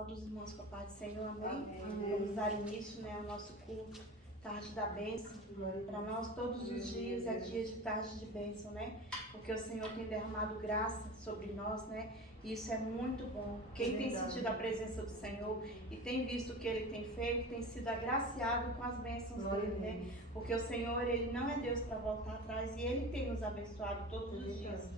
saúde dos irmãos com a paz do Senhor, amém? Amém. Vamos dar início, ao nosso culto, tarde da bênção. Para nós todos os dias é dia de tarde de bênção, né? Porque o Senhor tem derramado graça sobre nós, né? E isso é muito bom. Quem tem sentido a presença do Senhor e tem visto o que Ele tem feito, tem sido agraciado com as bênçãos dele, né? Porque o Senhor, Ele não é Deus para voltar atrás e Ele tem nos abençoado todos os dias,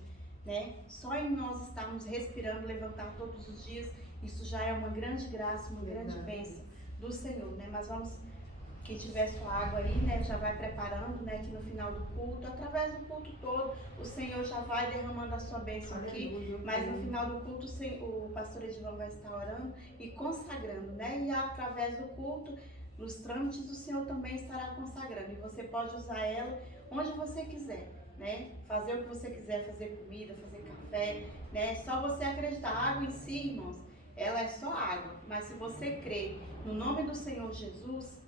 né? Só em nós estarmos respirando, levantar todos os dias, isso já é uma grande graça, uma grande bênção do Senhor, né? Mas vamos, quem tiver sua água aí, né, já vai preparando, né, que no final do culto, através do culto todo, o Senhor já vai derramando a sua bênção aqui, mas no final do culto o pastor Edivan vai estar orando e consagrando, né? E através do culto, nos trâmites, o Senhor também estará consagrando, e você pode usar ela onde você quiser, né? Fazer o que você quiser, fazer comida, fazer café, né? Só você acreditar. A água em si, irmãos, ela é só água, mas se você crer no nome do Senhor Jesus,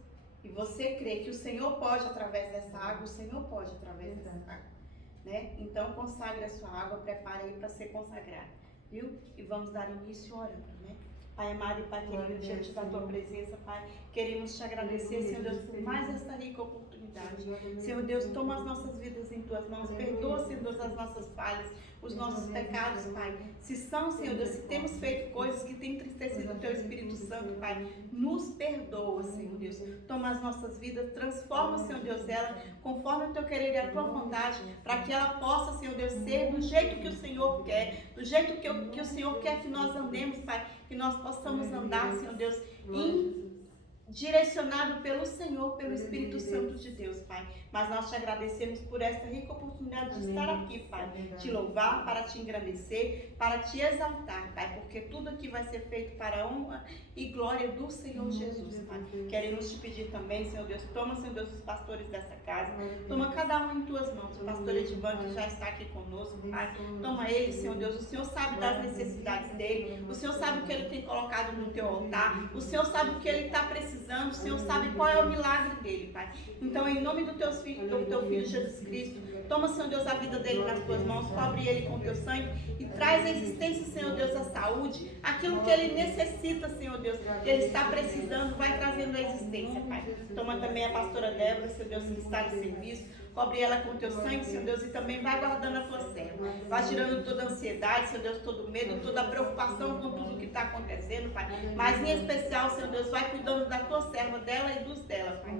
e você crê que o Senhor pode através dessa água, o Senhor pode através dessa água, né? Então consagre a sua água, prepare aí para ser consagrada, viu? E vamos dar início orando, né? Pai amado e Pai querido, diante da Tua presença, Pai, queremos Te agradecer, Senhor Deus, por mais esta rica oportunidade. Senhor Deus, toma as nossas vidas em Tuas mãos, perdoa, Senhor Deus, as nossas falhas, os nossos pecados, Pai. Se são, Senhor Deus, se temos feito coisas que têm entristecido o Teu Espírito Santo, Pai, nos perdoa, Senhor Deus. Toma as nossas vidas, transforma, Senhor Deus, ela conforme o Teu querer e a Tua vontade, para que ela possa, Senhor Deus, ser do jeito que o Senhor quer, do jeito que o Senhor quer que nós andemos, Pai, que nós possamos andar, Senhor Deus, direcionado pelo Senhor, pelo Espírito Santo de Deus, Pai. Mas nós Te agradecemos por esta rica oportunidade de estar aqui, Pai. Te louvar, para Te engrandecer, para Te exaltar, Pai, porque tudo aqui vai ser feito para a honra e glória do Senhor Jesus, Pai. Queremos Te pedir também, Senhor Deus, toma, Senhor Deus, os pastores dessa casa, toma cada um em Tuas mãos. O pastor Edivan, que já está aqui conosco, Pai, toma ele, Senhor Deus. O Senhor sabe das necessidades dele, o Senhor sabe o que ele tem colocado no Teu altar, o Senhor sabe o que ele está precisando, o Senhor sabe qual é o milagre dele, Pai. Então, em nome do Teu Filho Jesus Cristo, toma, Senhor Deus, a vida dele nas Tuas mãos, cobre ele com Teu sangue e traz à existência, Senhor Deus, a saúde, aquilo que ele necessita, Senhor Deus, que ele está precisando, vai trazendo à existência, Pai. Toma também a pastora Débora, Senhor Deus, que está de serviço, cobre ela com Teu sangue, Senhor Deus, e também vai guardando a Tua serva, vai tirando toda a ansiedade, Senhor Deus, todo medo, toda a preocupação com tudo que está acontecendo, Pai. Mas em especial, Senhor Deus, vai cuidando da Tua serva, dela e dos dela, Pai.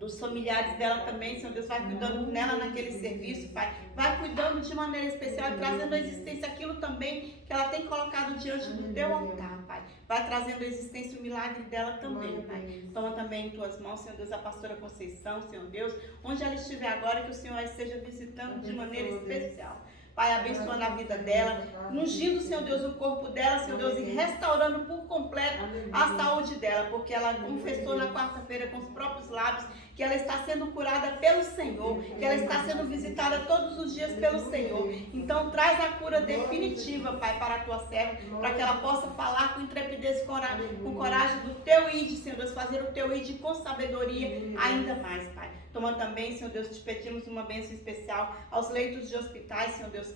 Dos familiares dela também, Senhor Deus, vai cuidando nela naquele serviço, Pai. Vai cuidando de maneira especial e trazendo à existência aquilo também que ela tem colocado diante do Teu altar, Pai. Vai trazendo à existência o milagre dela também, Pai. Toma também em Tuas mãos, Senhor Deus, a pastora Conceição, Senhor Deus, onde ela estiver agora, que o Senhor a esteja visitando de maneira especial. Pai, abençoando a vida dela, ungindo, Senhor Deus, o corpo dela, Senhor Deus, e restaurando por completo a saúde dela, porque ela confessou na quarta-feira com os próprios lábios que ela está sendo curada pelo Senhor, que ela está sendo visitada todos os dias pelo Senhor. Então, traz a cura definitiva, Pai, para a Tua serva, para que ela possa falar com intrepidez, com coragem do Teu ide, Senhor Deus, fazer o Teu ide com sabedoria ainda mais, Pai. Toma também, Senhor Deus, Te pedimos uma bênção especial aos leitos de hospitais, Senhor Deus,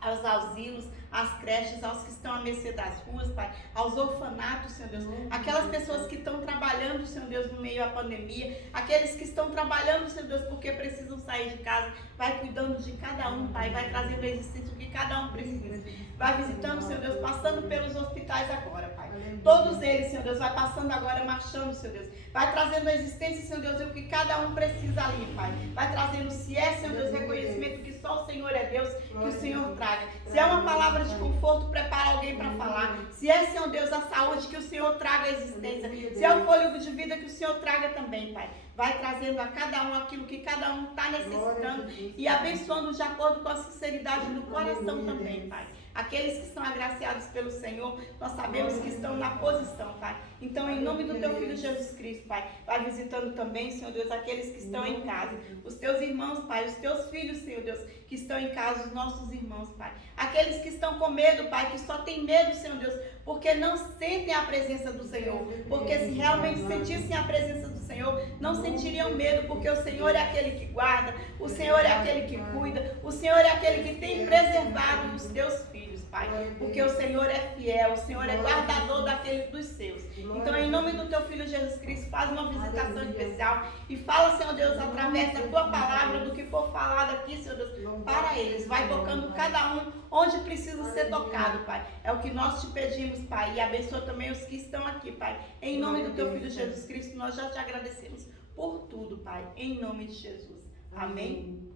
aos asilos, às creches, aos que estão à mercê das ruas, Pai, aos orfanatos, Senhor Deus, aquelas pessoas que estão trabalhando, Senhor Deus, no meio da pandemia, aqueles que estão trabalhando, Senhor Deus, porque precisam sair de casa, vai cuidando de cada um, Pai, vai trazendo a existência o que cada um precisa, vai visitando, Senhor Deus, passando pelos hospitais agora, Pai, todos eles, Senhor Deus, vai passando agora, marchando, Senhor Deus, vai trazendo a existência, Senhor Deus, o que cada um precisa ali, Pai, vai trazendo, se é, Senhor Deus, reconhecimento que só o Senhor é Deus, que o Senhor traga, se é uma palavra de conforto, prepara alguém para falar, se é, Senhor Deus, a saúde, que o Senhor traga a existência, se é o fôlego de vida, que o Senhor traga também, Pai, vai trazendo a cada um aquilo que cada um está necessitando e abençoando de acordo com a sinceridade do coração também, Pai. Aqueles que são agraciados pelo Senhor, nós sabemos que estão na posição, Pai. Então, em nome do Teu Filho Jesus Cristo, Pai, vai visitando também, Senhor Deus, aqueles que estão em casa, os Teus irmãos, Pai, os Teus filhos, Senhor Deus, que estão em casa, os nossos irmãos, Pai. Aqueles que estão com medo, Pai, que só têm medo, Senhor Deus, porque não sentem a presença do Senhor. Porque se realmente sentissem a presença do Senhor, não sentiriam medo, porque o Senhor é aquele que guarda, o Senhor é aquele que cuida, o Senhor é aquele que tem preservado os Teus filhos, Pai. Pai, porque o Senhor é fiel, o Senhor é guardador daqueles dos seus. Então, em nome do teu Filho Jesus Cristo, faz uma visitação especial e fala, Senhor Deus, através da tua palavra, do que for falado aqui, Senhor Deus, para eles. Vai tocando cada um onde precisa ser tocado, Pai. É o que nós te pedimos, Pai, e abençoa também os que estão aqui, Pai. Em nome do teu Filho Jesus Cristo, nós já te agradecemos por tudo, Pai, em nome de Jesus. Amém?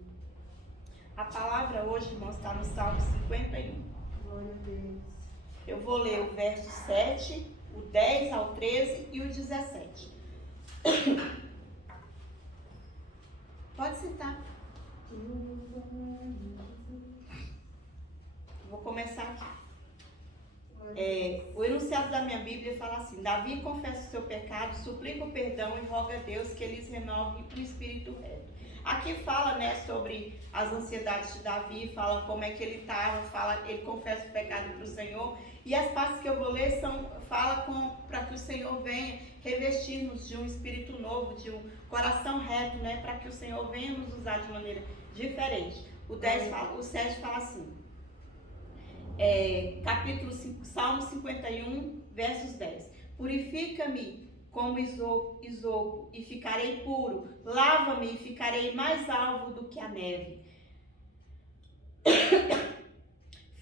A palavra hoje, irmãos, está no Salmo 51. Glória a Deus. Eu vou ler o verso 7, o 10 ao 13 e o 17. Pode sentar. Vou começar aqui. O enunciado da minha Bíblia fala assim: Davi confessa o seu pecado, suplica o perdão e roga a Deus que lhes renove o espírito reto. Aqui fala, né, sobre as ansiedades de Davi, fala como é que ele estava, ele confessa o pecado para o Senhor, e as partes que eu vou ler fala para que o Senhor venha revestir-nos de um espírito novo, de um coração reto, né, para que o Senhor venha nos usar de maneira diferente. O 7 fala assim, capítulo 5, Salmo 51, versos 10. Purifica-me como isopo, e ficarei puro. Lava-me e ficarei mais alvo do que a neve.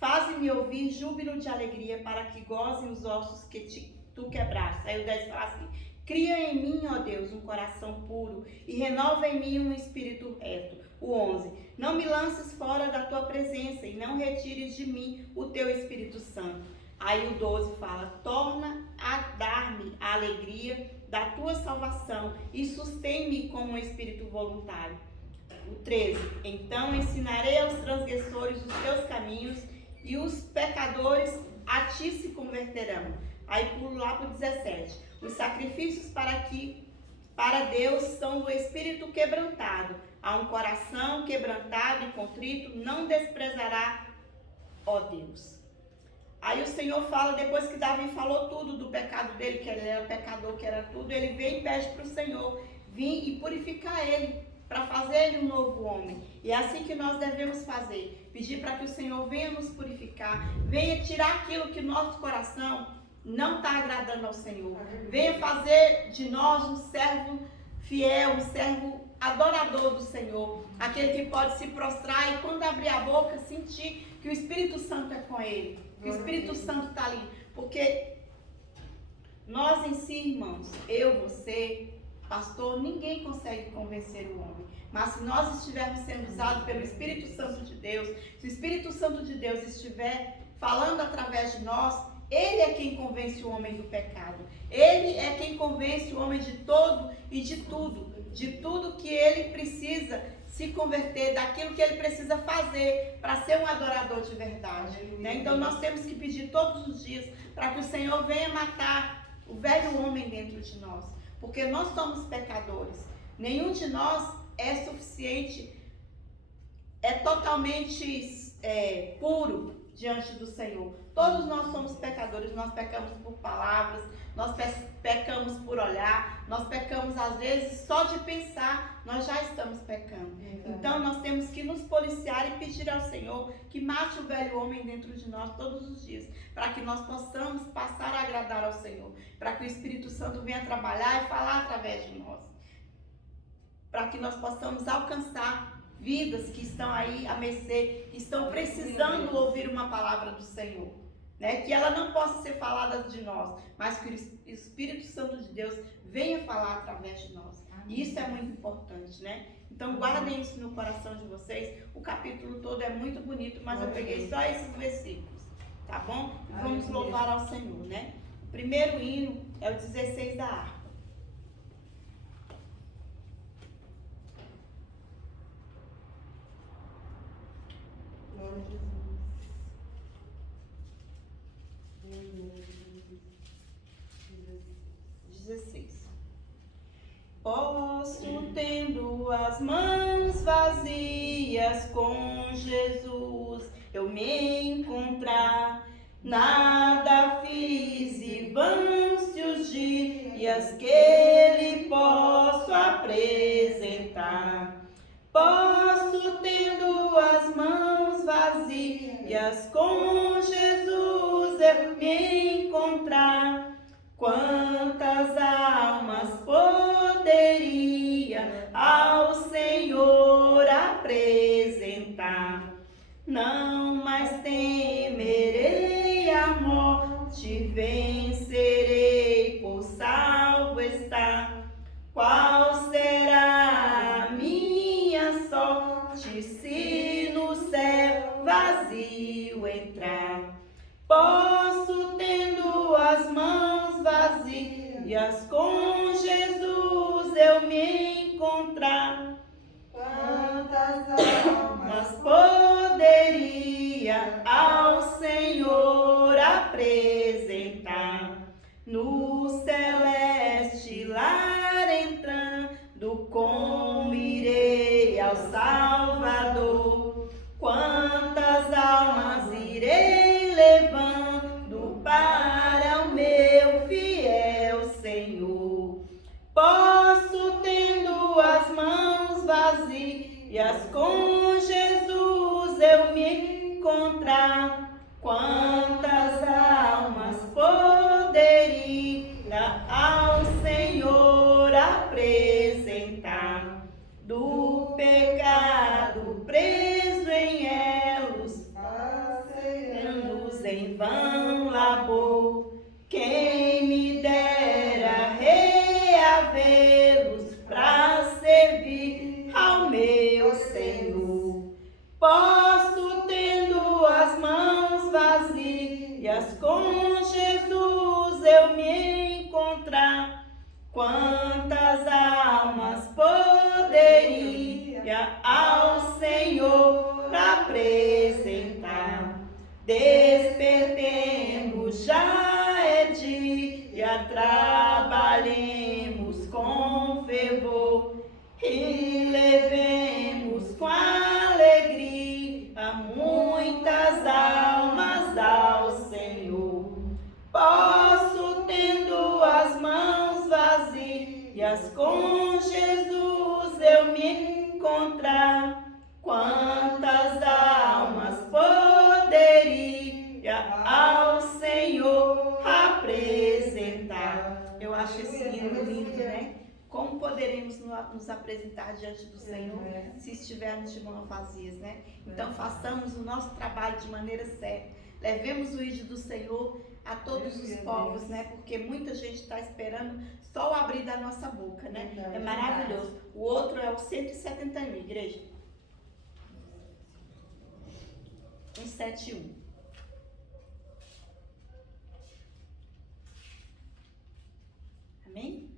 Faze-me ouvir júbilo de alegria, para que gozem os ossos que tu quebraste. Aí o 10 fala assim: cria em mim, ó Deus, um coração puro, e renova em mim um espírito reto. O 11, não me lances fora da tua presença, e não retires de mim o teu Espírito Santo. Aí o 12 fala: torna a dar-me a alegria da tua salvação e sustém-me com um espírito voluntário. O 13, então ensinarei aos transgressores os teus caminhos e os pecadores a ti se converterão. Aí pulo lá para o 17, os sacrifícios para Deus são do espírito quebrantado. A um coração quebrantado e contrito não desprezará, ó Deus. Aí o Senhor fala, depois que Davi falou tudo do pecado dele, que ele era pecador, que era tudo, ele vem e pede para o Senhor vir e purificar ele, para fazer ele um novo homem. E é assim que nós devemos fazer, pedir para que o Senhor venha nos purificar, venha tirar aquilo que nosso coração não está agradando ao Senhor. Venha fazer de nós um servo fiel, um servo adorador do Senhor, aquele que pode se prostrar e quando abrir a boca sentir que o Espírito Santo é com ele, que o Espírito Santo está ali, porque nós em si, irmãos, eu, você, pastor, ninguém consegue convencer o homem, mas se nós estivermos sendo usados pelo Espírito Santo de Deus, se o Espírito Santo de Deus estiver falando através de nós, ele é quem convence o homem do pecado, ele é quem convence o homem de todo e de tudo que ele precisa se converter, daquilo que ele precisa fazer para ser um adorador de verdade, né? Então nós temos que pedir todos os dias para que o Senhor venha matar o velho homem dentro de nós, porque nós somos pecadores, nenhum de nós é suficiente, é totalmente puro diante do Senhor. Todos nós somos pecadores, nós pecamos por palavras, nós pecamos por olhar, nós pecamos às vezes só de pensar, nós já estamos pecando. Então nós temos que nos policiar e pedir ao Senhor que mate o velho homem dentro de nós todos os dias, para que nós possamos passar a agradar ao Senhor, para que o Espírito Santo venha trabalhar e falar através de nós, para que nós possamos alcançar vidas que estão aí a mercê, que estão precisando ouvir uma palavra do Senhor, né? Que ela não possa ser falada de nós, mas que o Espírito Santo de Deus venha falar através de nós. E isso é muito importante, né? Então guardem isso no coração de vocês. O capítulo todo é muito bonito, mas eu peguei só esses versículos, tá bom? Vamos louvar ao Senhor, né? O primeiro hino é o 16 da harpa. Glória a Jesus. 16. Posso, tendo as mãos vazias, com Jesus eu me encontrar. Nada fiz e vão-se os dias que lhe posso apresentar. Posso, tendo as mãos vazias, com Jesus Quantas almas poderia ao Senhor apresentar? Não mais temerei a morte, vencerei, por salvo estar. Qual será a minha sorte se no céu vazio entrar? Posso, tendo as mãos vazias, com Jesus eu me encontrar. Quantas almas Poderia ao Senhor apresentar, no celeste lar entrando, como irei ao Salvador. Quantas almas irei levando para o meu fiel Senhor? Posso, tendo as mãos vazias, com Jesus eu me encontrar. Quantas almas poderia ao Senhor apresentar? Do pecado preso em elos, anos em vão labor. Quem me dera reavê-los para servir ao meu Senhor. Posso, tendo as mãos vazias, com Jesus eu me encontrar. Quantas almas poderia ao Senhor apresentar? Despertemos, já é dia, trabalhemos com fervor e levemos com alegria muitas almas ao Senhor. Posso, tendo as mãos vazias, com Jesus eu me encontrar. Quantas almas poderia ao Senhor apresentar? Eu acho esse hino lindo, né? Como poderemos nos apresentar diante do Senhor se estivermos de mãos vazias, né? Então façamos o nosso trabalho de maneira certa. Levemos o ídolo do Senhor a todos os povos, né? Porque muita gente está esperando só o abrir da nossa boca, né? É maravilhoso. O outro é o 171, igreja. 171. Amém?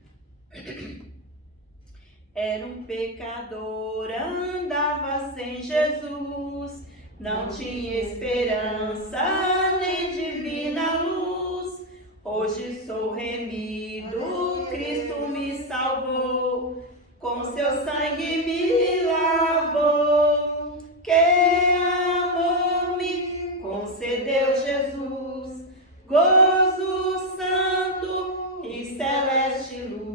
Era um pecador, andava sem Jesus, não tinha esperança nem divina luz. Hoje sou remido, Cristo me salvou, com seu sangue me lavou. Que amor me concedeu Jesus, gozo santo e celeste luz.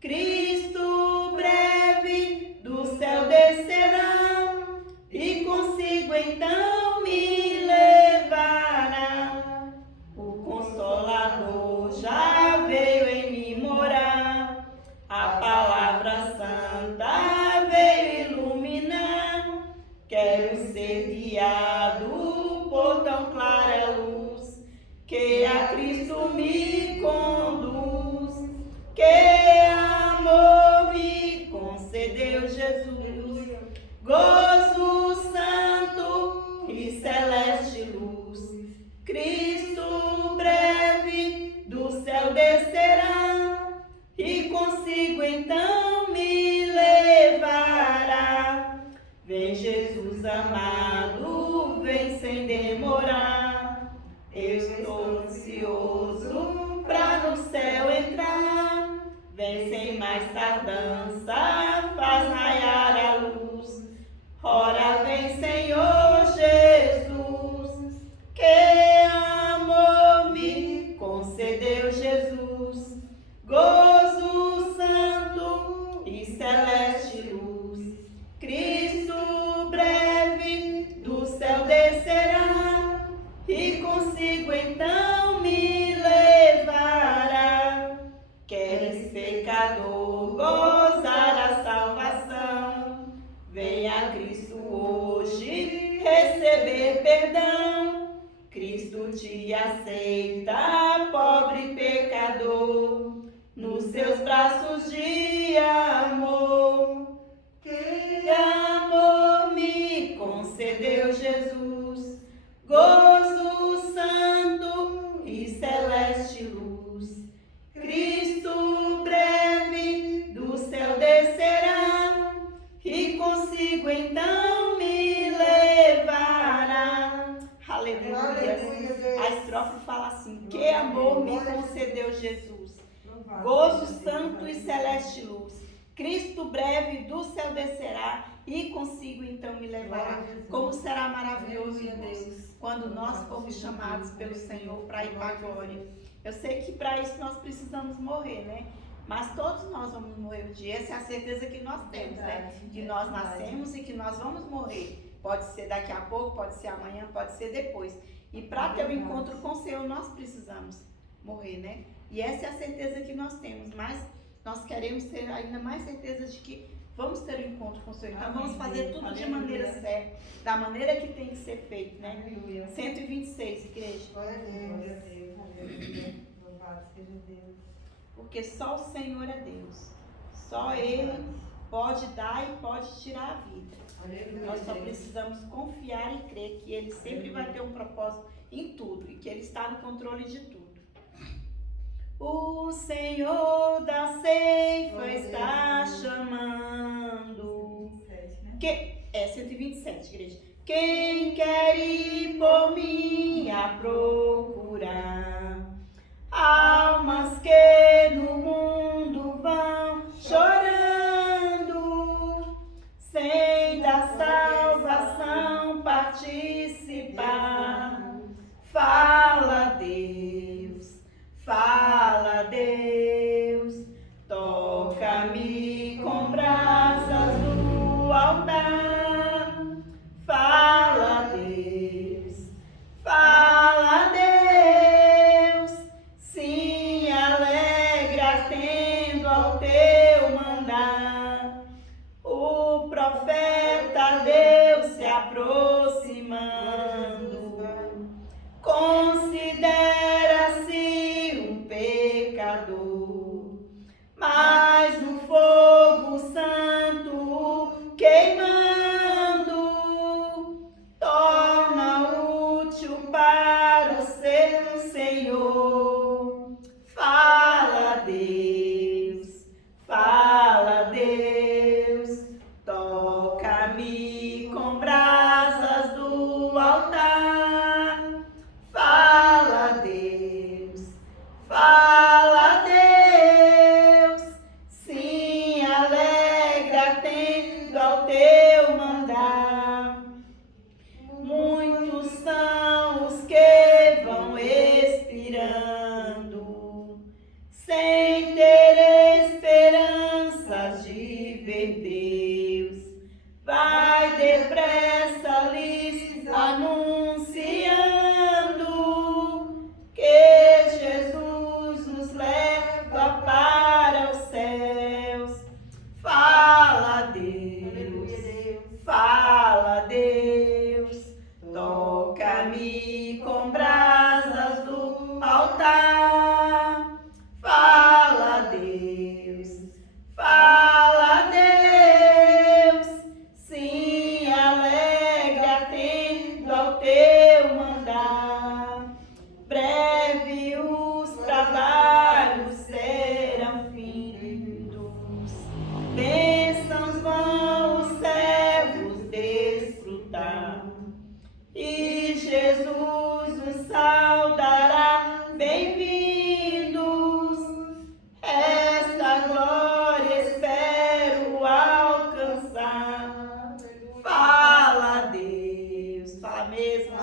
Cristo breve do céu descerá, e consigo então me levará. O Consolador já veio em mim morar, a palavra santa veio iluminar. Quero ser guiado por tão clara luz, que a Cristo me conduz. Que amor me concedeu Jesus, gozo santo e celeste luz. Cristo breve do céu descerá, e consigo então me levará. Vem Jesus amado, vem sem demorar. Eu estou ansioso pra no céu entrar. Vem sem mais tardança, faz raiar a luz. Ora vem, Senhor Jesus. Que amor me concedeu Jesus, gozo santo e celeste luz. Cristo breve do céu descerá, e consigo então me levará. aceita, pobre pecador, nos seus braços de amor. Que amor me concedeu Jesus, gozo santo e celeste luz. Cristo breve do céu descerá, e consigo então me levará. Aleluia. A estrofe fala assim: que amor me concedeu Jesus, gozo santo e celeste luz. Cristo breve do céu descerá, e consigo então me levará. Como será maravilhoso, Deus, quando nós formos chamados pelo Senhor para ir para a glória. Eu sei que para isso nós precisamos morrer, né? Mas todos nós vamos morrer um dia. Essa é a certeza que nós temos, né? Que nós nascemos e que nós vamos morrer. Pode ser daqui a pouco, pode ser amanhã, pode ser depois. E para ter o encontro com o Senhor, nós precisamos morrer, né? E essa é a certeza que nós temos. Mas nós queremos ter ainda mais certeza de que vamos ter um encontro com o Senhor. Então vamos fazer tudo de maneira certa, da maneira que tem que ser feito, né? 126, igreja. Glória a Deus. Aleluia. Louvado seja Deus. Porque só o Senhor é Deus. Só Ele pode dar e pode tirar a vida. Aleluia. Nós só precisamos confiar e crer que Ele sempre vai ter um propósito em tudo e que Ele está no controle de tudo. O Senhor da ceifa está chamando. 127, igreja. Quem quer ir por mim a procurar, almas que no mundo vão chorando, sem da salvação participar. Fala, Deus, fala, Deus, toca-me com brasas do altar. Fala, Deus, fala, Deus, sim, alegra atendo ao teu mandar. O profeta Deus se aproximando, considera-se um pecador, mas no fogo santo queimando, torna útil para o seu Senhor. Fala, Deus, toca-me com brasas do altar. Fala, Deus, sim, alegra atendo ao teu mandar. Muitos são os que vão expirando, sem ter esperanças de ver Deus. Vai depressa lhes anunciando que Jesus nos leva para os céus. Fala, Deus, toca-me com brasas do altar. Fala, Deus, sim, alegra atendo ao teu mandar. Breve os trabalhos serão findos, bênçãos vão os servos desfrutar, e Jesus os saudará. Bem-vindos, esta glória espero alcançar. Fala, Deus, fala mesmo,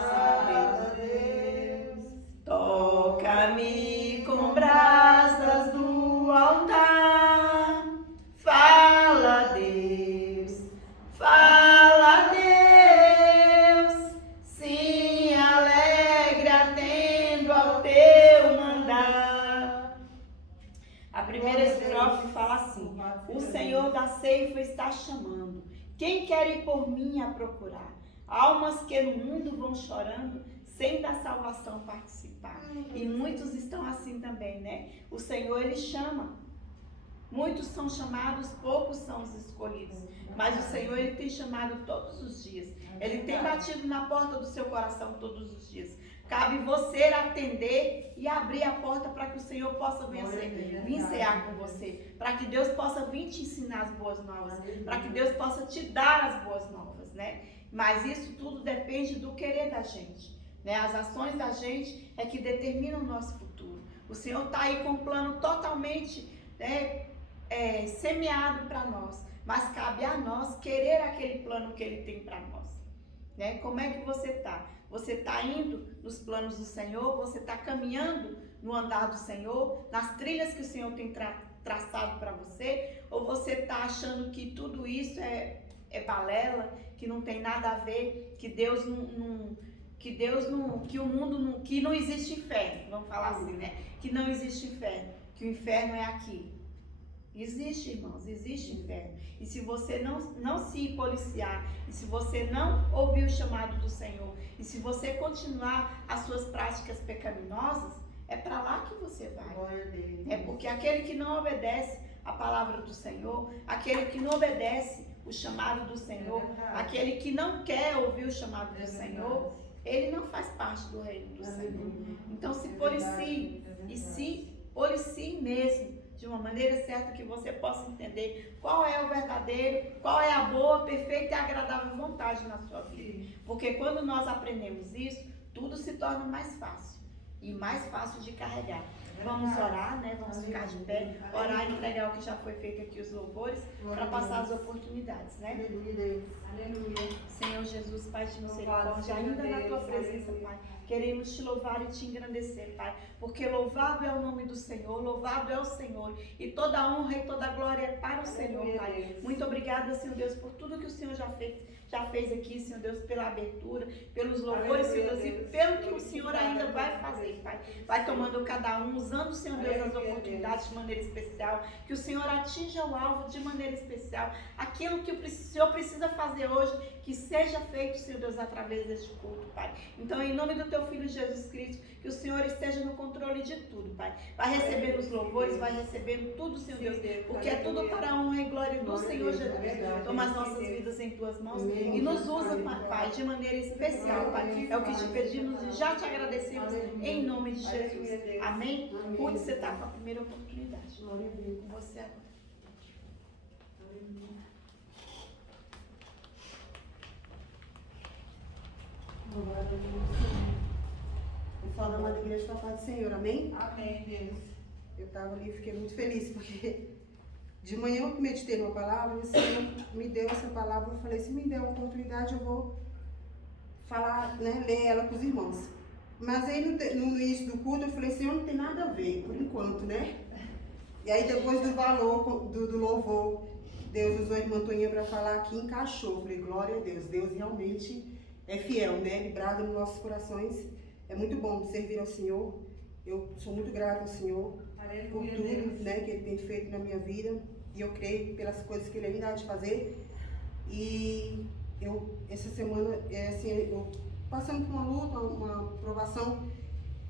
Deus. Toca-me com brasas do altar. Fala, Deus, sim, alegra atendo ao teu mandar. A primeira estrofe fala assim: o Senhor da ceifa está chamando, quem quer ir por mim a procurar, almas que no mundo vão chorando, sem da salvação participar. E muitos estão assim também, né? O Senhor, Ele chama. Muitos são chamados, poucos são os escolhidos. Mas o Senhor, Ele tem chamado todos os dias. Ele tem batido na porta do seu coração todos os dias. Cabe você atender e abrir a porta para que o Senhor possa vir cear com você. Para que Deus possa vir te ensinar as boas novas. Para que Deus possa te dar as boas novas, né? Mas isso tudo depende do querer da gente, né? As ações da gente é que determinam o nosso futuro. O Senhor está aí com um plano totalmente, né, semeado para nós. Mas cabe a nós querer aquele plano que Ele tem para nós, né? Como é que você está? Você está indo nos planos do Senhor? Você está caminhando no andar do Senhor? Nas trilhas que o Senhor tem traçado para você? Ou você está achando que tudo isso é balela, que não tem nada a ver, que Deus não, que o mundo não, que não existe inferno, vamos falar assim, né? Que não existe inferno, que o inferno é aqui. Existe, irmãos, existe inferno. E se você não se policiar, e se você não ouvir o chamado do Senhor, e se você continuar as suas práticas pecaminosas, é para lá que você vai. É porque aquele que não obedece a palavra do Senhor, aquele que não obedece o chamado do Senhor, aquele que não quer ouvir o chamado do Senhor, ele não faz parte do reino do Senhor. Então se policie, e se policie mesmo, de uma maneira certa que você possa entender qual é o verdadeiro, qual é a boa, perfeita e agradável vontade na sua vida. Porque quando nós aprendemos isso, tudo se torna mais fácil e mais fácil de carregar. Vamos orar, né? Vamos ficar de pé, orar e entregar o que já foi feito aqui, os louvores, para passar as oportunidades, né? Aleluia. Senhor Jesus, Pai de misericórdia, ainda na Tua presença, Pai, queremos Te louvar e Te engrandecer, Pai, porque louvado é o nome do Senhor, louvado é o Senhor, e toda a honra e toda a glória é para o Senhor, Pai. Muito obrigada, Senhor Deus, por tudo que o Senhor já fez aqui, Senhor Deus, pela abertura, pelos louvores, Senhor Deus, e pelo que o Senhor ainda vai fazer, Pai. Vai tomando cada um, usando, Senhor Deus, as oportunidades de maneira especial, que o Senhor atinja o alvo de maneira especial, aquilo que o Senhor precisa fazer hoje, que seja feito, Senhor Deus, através deste culto, Pai. Então, em nome do Teu Filho Jesus Cristo, que o Senhor esteja no controle de tudo, Pai. Vai receber os louvores, vai receber tudo, Senhor Deus, porque é tudo para a honra e glória do Senhor Jesus. Toma as nossas vidas em Tuas mãos e nos usa, Pai, de maneira especial, Pai. É o que te pedimos e já te agradecemos em nome de Jesus. Amém? Ruth, você está com a primeira oportunidade. Com você agora. Pessoal da Amada Igreja da Paz do Senhor, amém? Amém, Deus. Eu estava ali e fiquei muito feliz, porque de manhã eu meditei numa palavra e o Senhor me deu essa palavra. Eu falei, se me der a oportunidade, eu vou falar, né, ler ela para os irmãos. Mas aí no início do culto eu falei, Senhor, não tem nada a ver, por enquanto, né? E aí depois do louvor, Deus usou a irmã Toninha para falar aqui, encaixou. Eu falei, glória a Deus, Deus realmente é fiel, né? Ele brada nos nossos corações. É muito bom servir ao Senhor. Eu sou muito grata ao Senhor por tudo, né, que Ele tem feito na minha vida. E eu creio pelas coisas que Ele ainda há de fazer. E essa semana, eu passando por uma luta, uma provação.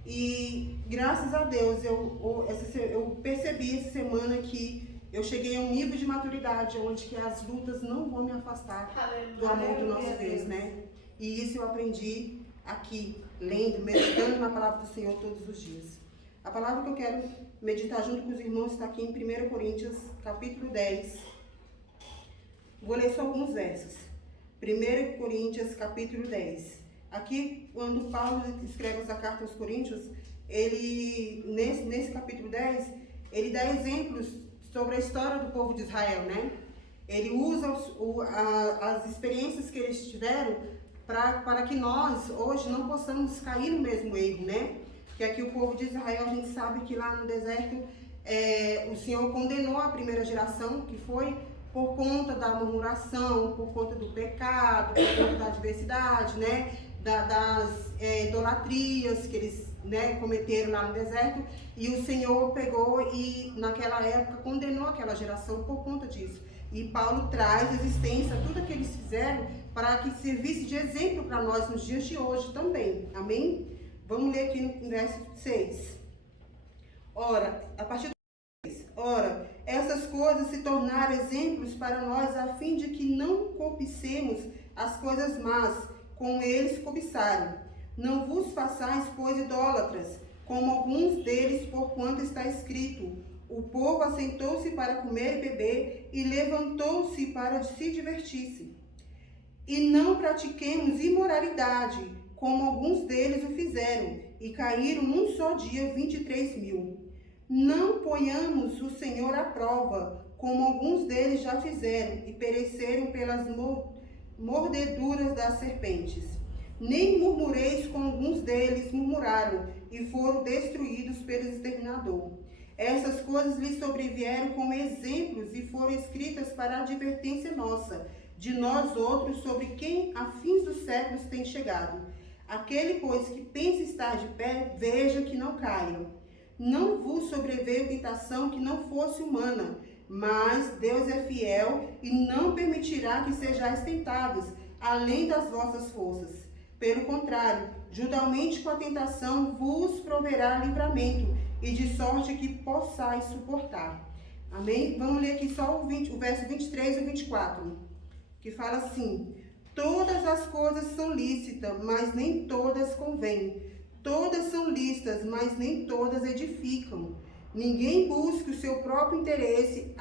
E graças a Deus, eu percebi essa semana que eu cheguei a um nível de maturidade onde que as lutas não vão me afastar do amor do nosso Deus, né? E isso eu aprendi aqui, lendo, meditando na palavra do Senhor todos os dias. A palavra que eu quero meditar junto com os irmãos está aqui em 1 Coríntios, capítulo 10. Vou ler só alguns versos. 1 Coríntios, capítulo 10. Aqui, quando Paulo escreve essa carta aos Coríntios, ele, nesse capítulo 10, ele dá exemplos sobre a história do povo de Israel, né? Ele usa as experiências que eles tiveram para que nós, hoje, não possamos cair no mesmo erro, né? Que aqui o povo de Israel, a gente sabe que lá no deserto, o Senhor condenou a primeira geração, que foi por conta da murmuração, por conta do pecado, por conta da adversidade, né? Das idolatrias que eles, né, cometeram lá no deserto. E o Senhor pegou e, naquela época, condenou aquela geração por conta disso. E Paulo traz a existência, tudo que eles fizeram, para que servisse de exemplo para nós nos dias de hoje também. Amém? Vamos ler aqui no verso 6. Ora, a partir do 6. Ora, essas coisas se tornaram exemplos para nós, a fim de que não cobicemos as coisas más, como eles cobiçaram. Não vos façais, pois, idólatras, como alguns deles, porquanto está escrito: o povo assentou-se para comer e beber, e levantou-se para se divertir-se. E não pratiquemos imoralidade, como alguns deles o fizeram, e caíram num só dia 23.000. Não ponhamos o Senhor à prova, como alguns deles já fizeram, e pereceram pelas mordeduras das serpentes. Nem murmureis, como alguns deles murmuraram, e foram destruídos pelo exterminador. Essas coisas lhes sobrevieram como exemplos e foram escritas para a advertência nossa, de nós outros, sobre quem a fins dos séculos tem chegado. Aquele, pois, que pensa estar de pé, veja que não caia. Não vos sobreveio tentação que não fosse humana, mas Deus é fiel e não permitirá que sejais tentados, além das vossas forças. Pelo contrário, juntamente com a tentação vos proverá livramento, e de sorte que possais suportar. Amém? Vamos ler aqui só o verso 23 e 24, que fala assim: todas as coisas são lícitas, mas nem todas convêm. Todas são lícitas, mas nem todas edificam. Ninguém busca o seu próprio interesse,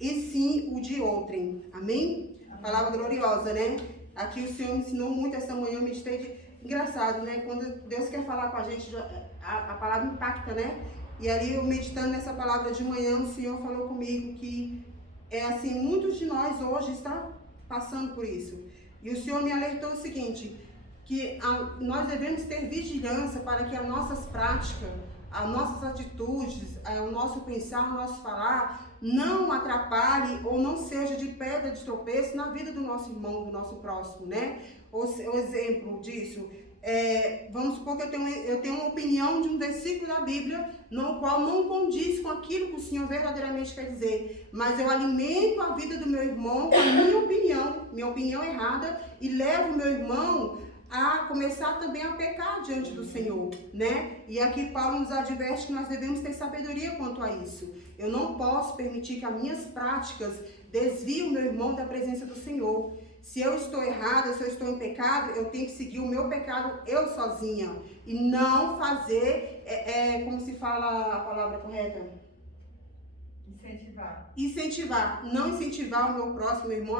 e sim o de outrem. Amém? Palavra gloriosa, né? Aqui o Senhor me ensinou muito essa manhã, eu meditei. Engraçado, né? Quando Deus quer falar com a gente, a palavra impacta, né? E ali eu meditando nessa palavra de manhã, o Senhor falou comigo que é assim, muitos de nós hoje estão passando por isso. E o Senhor me alertou o seguinte, que nós devemos ter vigilância para que as nossas práticas, as nossas atitudes, o nosso pensar, o nosso falar, não atrapalhe ou não seja de pedra de tropeço na vida do nosso irmão, do nosso próximo, né? O exemplo disso, vamos supor que eu tenho uma opinião de um versículo da Bíblia, no qual não condiz com aquilo que o Senhor verdadeiramente quer dizer, mas eu alimento a vida do meu irmão com a minha opinião errada, e levo o meu irmão a começar também a pecar diante do Senhor, né? E aqui Paulo nos adverte que nós devemos ter sabedoria quanto a isso. Eu não posso permitir que as minhas práticas desviem o meu irmão da presença do Senhor. Se eu estou errada, se eu estou em pecado, eu tenho que seguir o meu pecado eu sozinha. E não fazer, como se fala a palavra correta? Incentivar. Não incentivar o meu próximo, meu irmão,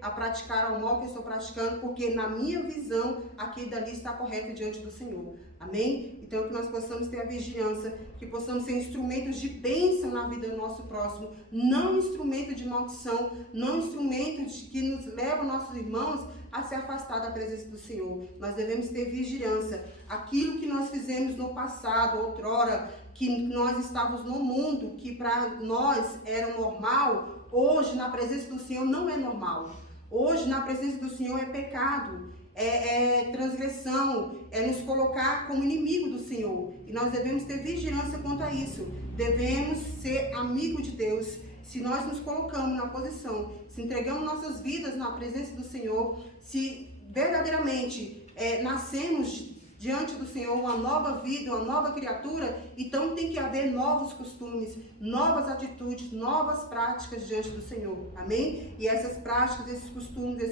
a praticar o mal que eu estou praticando, porque na minha visão, aquilo dali está correto diante do Senhor. Amém? Então, que nós possamos ter a vigilância, que possamos ser instrumentos de bênção na vida do nosso próximo, não instrumento de maldição, não instrumento que nos leva nossos irmãos a se afastar da presença do Senhor. Nós devemos ter vigilância. Aquilo que nós fizemos no passado, outrora, que nós estávamos no mundo, que para nós era normal, hoje na presença do Senhor não é normal. Hoje na presença do Senhor é pecado, é transgressão, é nos colocar como inimigo do Senhor. E nós devemos ter vigilância quanto a isso. Devemos ser amigo de Deus. Se nós nos colocamos na posição, se entregamos nossas vidas na presença do Senhor, se verdadeiramente nascemos diante do Senhor uma nova vida, uma nova criatura, então tem que haver novos costumes, novas atitudes, novas práticas diante do Senhor. Amém? E essas práticas, esses costumes,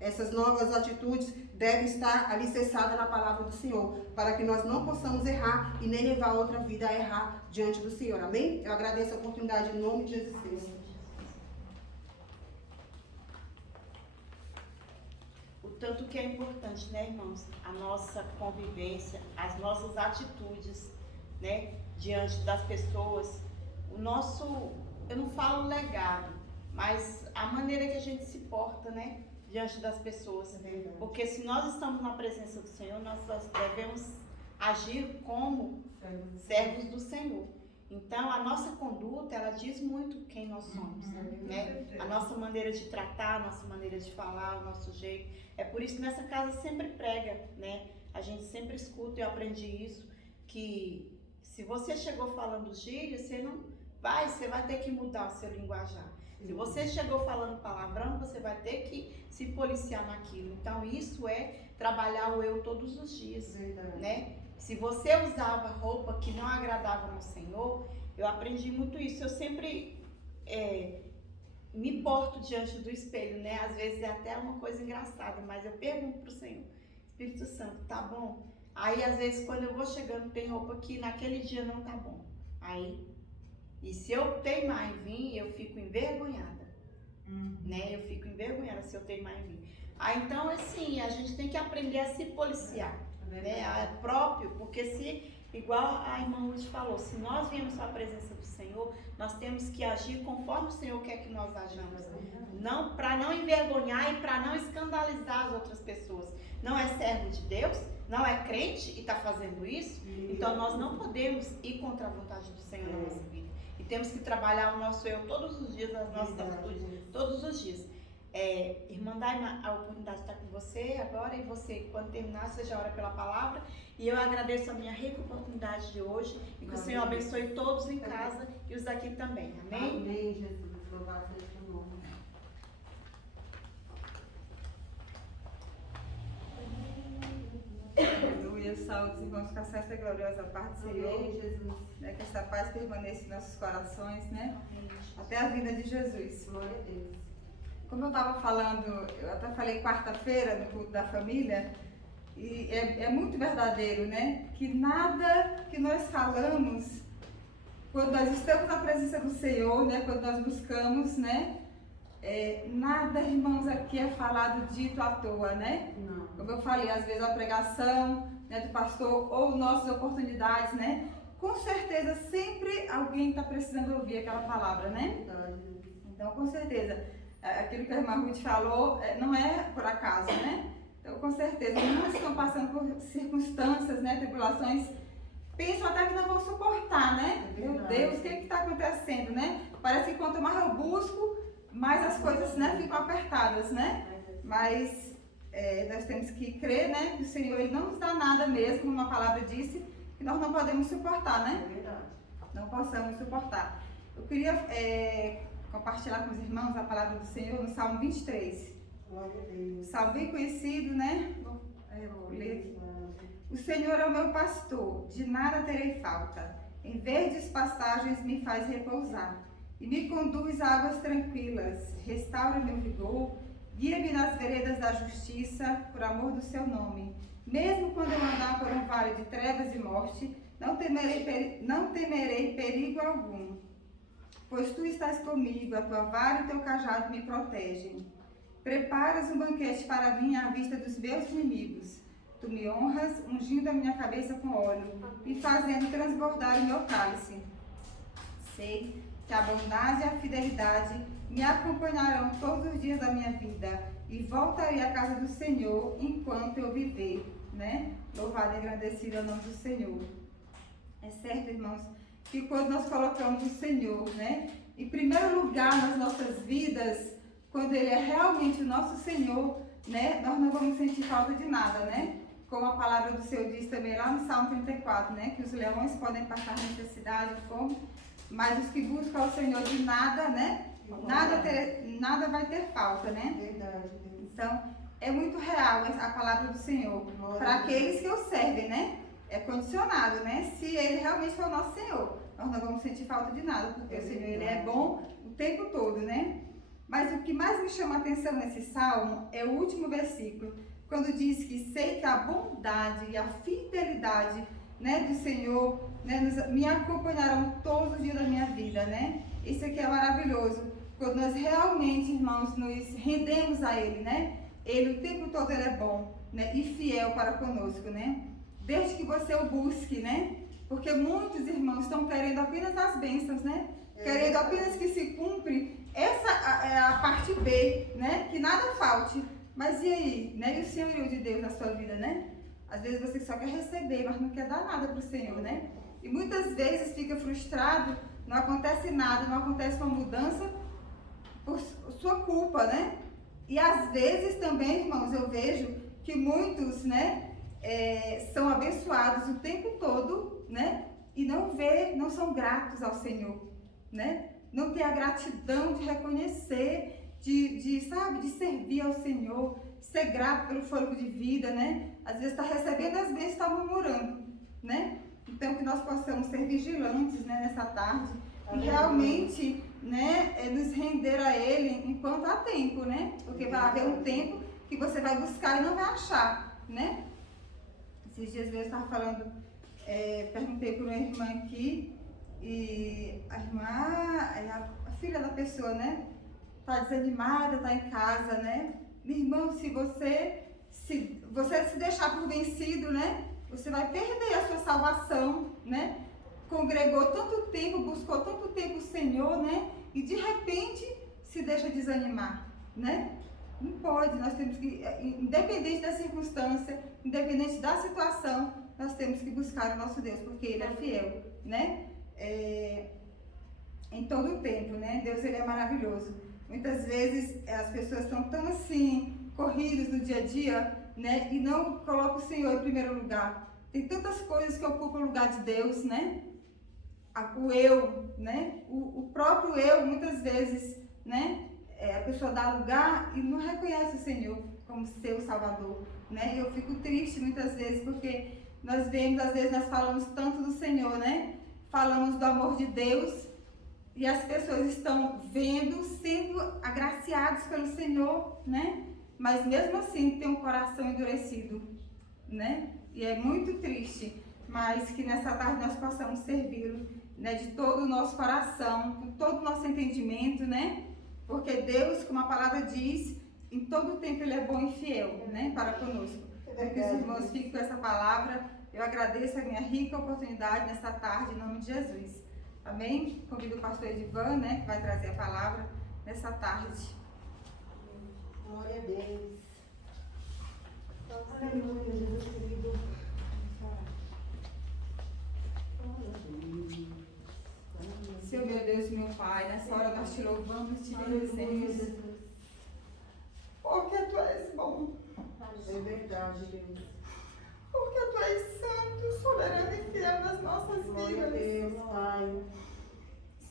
essas novas atitudes devem estar alicerçadas na palavra do Senhor, para que nós não possamos errar e nem levar outra vida a errar diante do Senhor. Amém? Eu agradeço a oportunidade em nome de Jesus Cristo. Tanto que é importante, né, irmãos, a nossa convivência, as nossas atitudes, né, diante das pessoas, eu não falo legado, mas a maneira que a gente se porta, né, diante das pessoas. Porque se nós estamos na presença do Senhor, nós devemos agir como servos do Senhor. Então, a nossa conduta, ela diz muito quem nós somos, né? A nossa maneira de tratar, a nossa maneira de falar, o nosso jeito. É por isso que nessa casa sempre prega, né? A gente sempre escuta, eu aprendi isso, que se você chegou falando gíria, você vai ter que mudar o seu linguajar. Se você chegou falando palavrão, você vai ter que se policiar naquilo. Então, isso é trabalhar o eu todos os dias, né? Se você usava roupa que não agradava no Senhor, eu aprendi muito isso. Eu sempre me porto diante do espelho, né? Às vezes é até uma coisa engraçada, mas eu pergunto pro Senhor, Espírito Santo, tá bom? Aí, às vezes, quando eu vou chegando, tem roupa que naquele dia não tá bom. Aí, e se eu teimar em vir, eu fico envergonhada, né? Eu fico envergonhada se eu teimar em vir. Aí, então, assim, a gente tem que aprender a se policiar, né? Próprio, porque se, igual a irmã Ruth falou, se nós viemos para a presença do Senhor, nós temos que agir conforme o Senhor quer que nós ajamos. Não, para não envergonhar e para não escandalizar as outras pessoas. Não é servo de Deus, não é crente e está fazendo isso, então nós não podemos ir contra a vontade do Senhor na nossa vida. E temos que trabalhar o nosso eu todos os dias, as nossas atitudes, todos os dias. Irmã Daima, a oportunidade está com você agora, e você, quando terminar, você já ora pela palavra. E eu agradeço a minha rica oportunidade de hoje, e que o Senhor abençoe todos em casa e os daqui também. Amém? Amém, Jesus. Louvado seja o teu nome. Aleluia, saúde, irmãos, com a santa e gloriosa parte do Senhor. Amém, Jesus. Né, que essa paz permaneça em nossos corações, né? Amém. Até a vinda de Jesus. Glória a Deus. Como eu estava falando, eu até falei quarta-feira no culto da família, e é muito verdadeiro, né? Que nada que nós falamos, quando nós estamos na presença do Senhor, né? Quando nós buscamos, né? Nada, irmãos, aqui é falado, dito à toa, né? Não. Como eu falei, às vezes a pregação, né, do pastor ou nossas oportunidades, né? Com certeza sempre alguém está precisando ouvir aquela palavra, né? Então, com certeza, aquilo que a irmã Ruth falou não é por acaso, né? Então, com certeza, muitos estão passando por circunstâncias, né, tribulações, pensam até que não vão suportar, né? Meu Deus, o que está acontecendo, né? Parece que quanto mais eu busco, mais as coisas, né, ficam apertadas, né? Mas nós temos que crer, né, que o Senhor ele não nos dá nada mesmo, como a palavra disse, que nós não podemos suportar, né? É verdade. Não possamos suportar. Eu queria compartilhar com os irmãos a palavra do Senhor no Salmo 23. Glória a Deus. Salmo bem conhecido, né? Vou ler aqui. O Senhor é o meu pastor, de nada terei falta. Em verdes pastagens me faz repousar. E me conduz a águas tranquilas. Restaura meu vigor. Guia-me nas veredas da justiça, por amor do seu nome. Mesmo quando eu andar por um vale de trevas e morte, não temerei perigo algum. Pois tu estás comigo, a tua vara e o teu cajado me protegem. Preparas um banquete para mim à vista dos meus inimigos. Tu me honras, ungindo a minha cabeça com óleo e fazendo transbordar o meu cálice. Sei que a bondade e a fidelidade me acompanharão todos os dias da minha vida e voltarei à casa do Senhor enquanto eu viver, né? Louvado e agradecido é o nome do Senhor. É certo, irmãos, que quando nós colocamos o Senhor, né, em primeiro lugar nas nossas vidas, quando Ele é realmente o nosso Senhor, né, nós não vamos sentir falta de nada, né? Como a palavra do Senhor diz também lá no Salmo 34, né, que os leões podem passar necessidade, fome, mas os que buscam ao Senhor de nada, né, nada vai ter falta, né? Verdade. Então, é muito real a palavra do Senhor para aqueles que o servem, né? É condicionado, né? Se Ele realmente for o nosso Senhor, nós não vamos sentir falta de nada, porque o Senhor Ele é bom o tempo todo, né? Mas o que mais me chama a atenção nesse salmo é o último versículo, quando diz que sei que a bondade e a fidelidade, né, do Senhor, né, me acompanharão todos os dias da minha vida, né? Isso aqui é maravilhoso, quando nós realmente, irmãos, nos rendemos a Ele, né? Ele o tempo todo Ele é bom, né, e fiel para conosco, né? Desde que você o busque, né? Porque muitos irmãos estão querendo apenas as bênçãos, né? Querendo apenas que se cumpre essa é a parte B, né? Que nada falte. Mas e aí, né? E o senhorio de Deus na sua vida, né? Às vezes você só quer receber, mas não quer dar nada para o Senhor, né? E muitas vezes fica frustrado, não acontece nada, não acontece uma mudança por sua culpa, né? E às vezes também, irmãos, eu vejo que muitos, né? São abençoados o tempo todo, né? E não são gratos ao Senhor, né? não ter a gratidão de reconhecer, sabe, de servir ao Senhor, ser grato pelo fôlego de vida, né? Às vezes está recebendo, às vezes está murmurando, né? Então, que nós possamos ser vigilantes, né, nessa tarde e realmente, né, nos render a Ele enquanto há tempo, né? Porque vai haver um tempo que você vai buscar e não vai achar, né? Esses dias eu estava falando, perguntei para uma irmã aqui, e a irmã, a filha da pessoa, né? Está desanimada, está em casa, né? Meu irmão, se você se deixar por vencido, né? Você vai perder a sua salvação, né? Congregou tanto tempo, buscou tanto tempo o Senhor, né? E de repente se deixa desanimar, né? Não pode, nós temos que, independente da circunstância, independente da situação, nós temos que buscar o nosso Deus, porque Ele é fiel, né? Em todo o tempo, né? Deus, Ele é maravilhoso. Muitas vezes as pessoas estão tão assim, corridas no dia a dia, né? E não colocam o Senhor em primeiro lugar. Tem tantas coisas que ocupam o lugar de Deus, né? O eu, né? O próprio eu, muitas vezes, né? A pessoa dá lugar e não reconhece o Senhor como seu Salvador, né? Eu fico triste muitas vezes porque nós vemos, às vezes nós falamos tanto do Senhor, né? Falamos do amor de Deus e as pessoas estão vendo, sendo agraciados pelo Senhor, né? Mas mesmo assim tem um coração endurecido, né? E é muito triste, mas que nessa tarde nós possamos servi-lo, né? De todo o nosso coração, com todo o nosso entendimento, né? Porque Deus, como a palavra diz, em todo o tempo Ele é bom e fiel, né? Para conosco. Que os irmãos fiquem com essa palavra. Eu agradeço a minha rica oportunidade nessa tarde, em nome de Jesus. Amém? Convido o pastor Edivan, né? Que vai trazer a palavra nessa tarde. Glória a Deus. Aleluia, Jesus querido. Senhor, meu Deus e meu Pai, nessa hora nós te louvamos e te bendecemos. Porque Tu és bom. É verdade, Deus. Porque Tu és santo, soberano e fiel nas nossas Glória a vidas. Deus, Pai.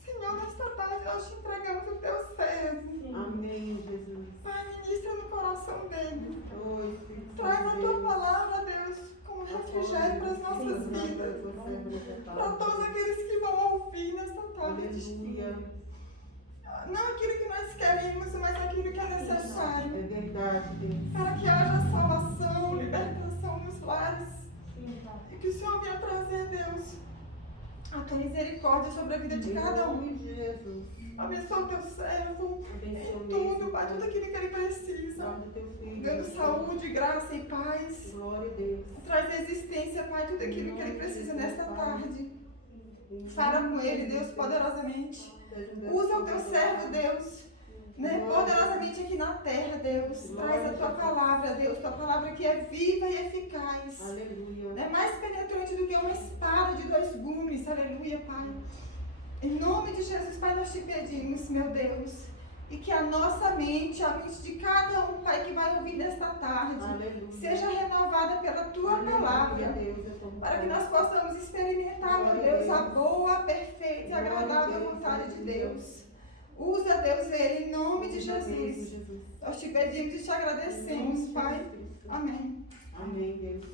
Senhor, nesta tarde nós te entregamos o Teu servo. Amém, Jesus. Pai, ministra no coração dele. Oh, Espírito Traz a Santo Tua Deus. palavra, Deus, como refrigério para as nossas vidas. Para todos aqueles que vão ouvir nesta tarde. Aleluia. Não aquilo que nós queremos, mas aquilo que é necessário. É verdade, Deus. Para que haja salvação, libertação nos lares. E que o Senhor venha trazer, Deus, a Tua misericórdia sobre a vida de cada um. Em nome de Jesus. Abençoa o Teu servo em Abençoe tudo, Pai, tudo aquilo que ele precisa. Nome do teu filho. Dando saúde, graça e paz. Glória a Deus. Traz existência, Pai, tudo aquilo que ele precisa nesta tarde. Fala com ele, Deus, poderosamente. Usa o Teu servo, Deus, né, poderosamente aqui na terra, Deus. Traz a Tua palavra, Deus, Tua palavra que é viva e eficaz. Aleluia. É mais penetrante do que uma espada de 2 gumes. Aleluia, Pai. Em nome de Jesus, Pai, nós te pedimos, meu Deus, e que a nossa mente, a mente de cada um, Pai, que vai ouvir nesta tarde, Aleluia. seja renovada pela Tua palavra, Deus, eu sou para que nós possamos experimentar, meu Deus, a boa, perfeita e agradável vontade de Deus. Usa, Deus, ele em nome de Jesus. Nós te pedimos e te agradecemos, Pai. Amém. Amém, Deus.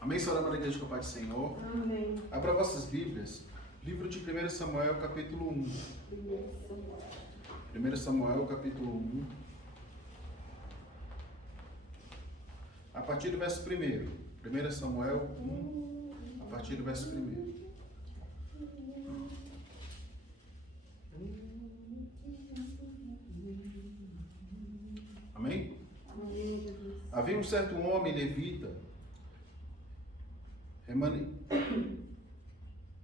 Amém, senhora Maria Igreja com a paz do Senhor. Amém. Abra vossas Bíblias, livro de 1 Samuel, capítulo 1. 1 Samuel, capítulo 1. A partir do verso 1. 1 Samuel 1, a partir do verso 1. Amém? Amém, Jesus. Havia um certo homem levita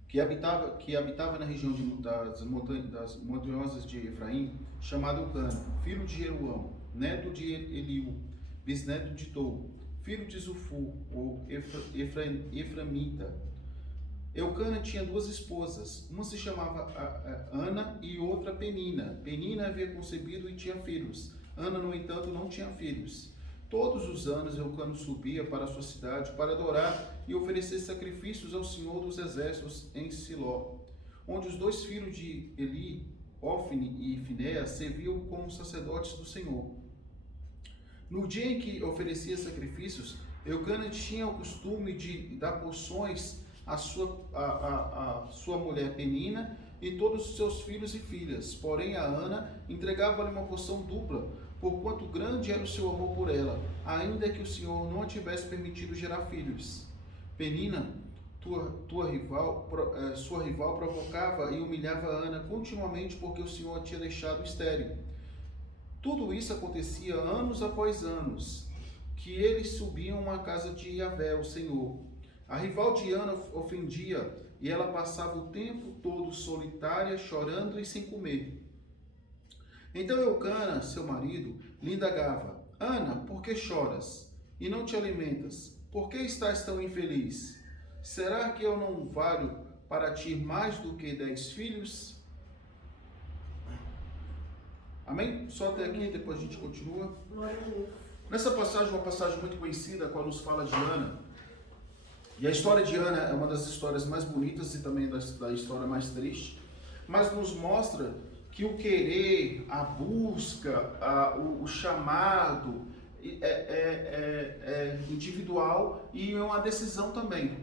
que habitava na região das montanhosas de Efraim, chamado Cana, filho de Jeruão, neto de Eliú, bisneto de Tou, filho de Zufu, ou Eframita. Eucana tinha 2 esposas, uma se chamava Ana e outra Penina. Penina havia concebido e tinha filhos. Ana, no entanto, não tinha filhos. Todos os anos Eucana subia para a sua cidade para adorar e oferecer sacrifícios ao Senhor dos Exércitos em Siló. onde os 2 filhos de Eli, Ofni e Finéias, serviam como sacerdotes do Senhor. No dia em que oferecia sacrifícios, Eucana tinha o costume de dar porções à sua mulher Penina e todos os seus filhos e filhas. Porém, a Ana entregava-lhe uma porção dupla, porquanto grande era o seu amor por ela, ainda que o Senhor não a tivesse permitido gerar filhos. Penina, sua rival, provocava e humilhava a Ana continuamente porque o Senhor a tinha deixado estéril. Tudo isso acontecia anos após anos, que eles subiam à casa de Yahvé, o Senhor. A rival de Ana ofendia, e ela passava o tempo todo solitária, chorando e sem comer. Então Eucana, seu marido, lhe indagava: Ana, por que choras e não te alimentas? Por que estás tão infeliz? Será que eu não valho para ti mais do que 10 filhos? Amém? Só até aqui, depois a gente continua. Glória a Deus. Nessa passagem, uma passagem muito conhecida, a qual nos fala de Ana. E a história de Ana é uma das histórias mais bonitas e também da história mais triste, mas nos mostra que o querer, a busca, o chamado é individual e é uma decisão também.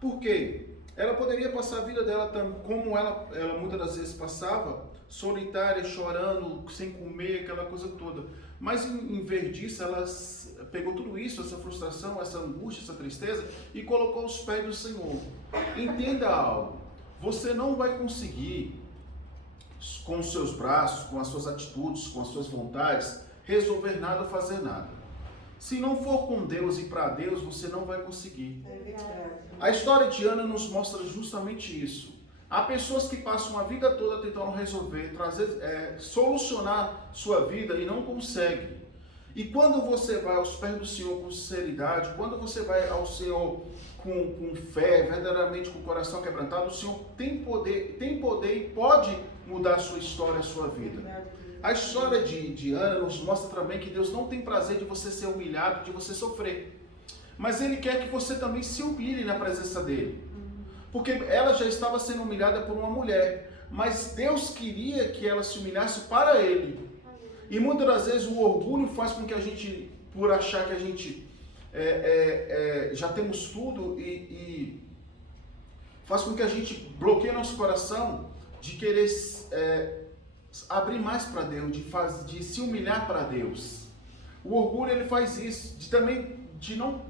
Por quê? Ela poderia passar a vida dela como ela muitas das vezes passava, solitária, chorando, sem comer, aquela coisa toda. Mas em vez disso, ela pegou tudo isso, essa frustração, essa angústia, essa tristeza e colocou aos pés do Senhor. Entenda algo, você não vai conseguir, com os seus braços, com as suas atitudes, com as suas vontades, resolver nada, fazer nada. Se não for com Deus e para Deus, você não vai conseguir. É verdade. A história de Ana nos mostra justamente isso. Há pessoas que passam a vida toda tentando resolver, solucionar sua vida e não conseguem. E quando você vai aos pés do Senhor com sinceridade, quando você vai ao Senhor com fé, verdadeiramente com o coração quebrantado, o Senhor tem poder e pode mudar a sua história, a sua vida. A história de Ana nos mostra também que Deus não tem prazer de você ser humilhado, de você sofrer. Mas Ele quer que você também se humilhe na presença dEle. Porque ela já estava sendo humilhada por uma mulher, mas Deus queria que ela se humilhasse para Ele. E muitas das vezes o orgulho faz com que a gente, por achar que a gente já temos tudo, e faz com que a gente bloqueie nosso coração de querer abrir mais para Deus, de se humilhar para Deus. O orgulho ele faz isso, de não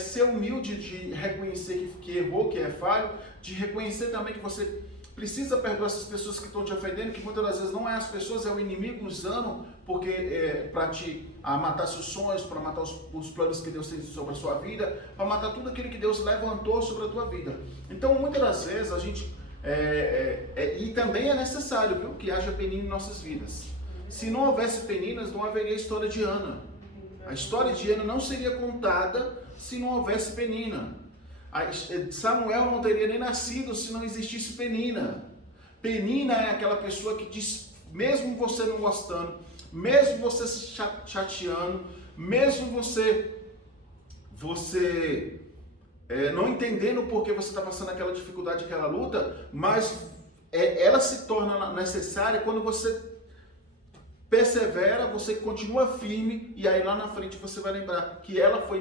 ser humilde, de reconhecer que errou, que é falho, de reconhecer também que você precisa perdoar essas pessoas que estão te ofendendo, que muitas das vezes não é as pessoas, é o inimigo usando para matar seus sonhos, para matar os planos que Deus tem sobre a sua vida, para matar tudo aquilo que Deus levantou sobre a tua vida. Então muitas das vezes a gente e também é necessário, viu, que haja penina em nossas vidas. Se não houvesse peninas, não haveria a história de Ana. A história de Ana não seria contada se não houvesse penina. Samuel não teria nem nascido se não existisse Penina. Penina é aquela pessoa que diz, mesmo você não gostando, mesmo você se chateando, mesmo você não entendendo por que você está passando aquela dificuldade, aquela luta, mas ela se torna necessária quando você persevera, você continua firme, e aí lá na frente você vai lembrar que ela foi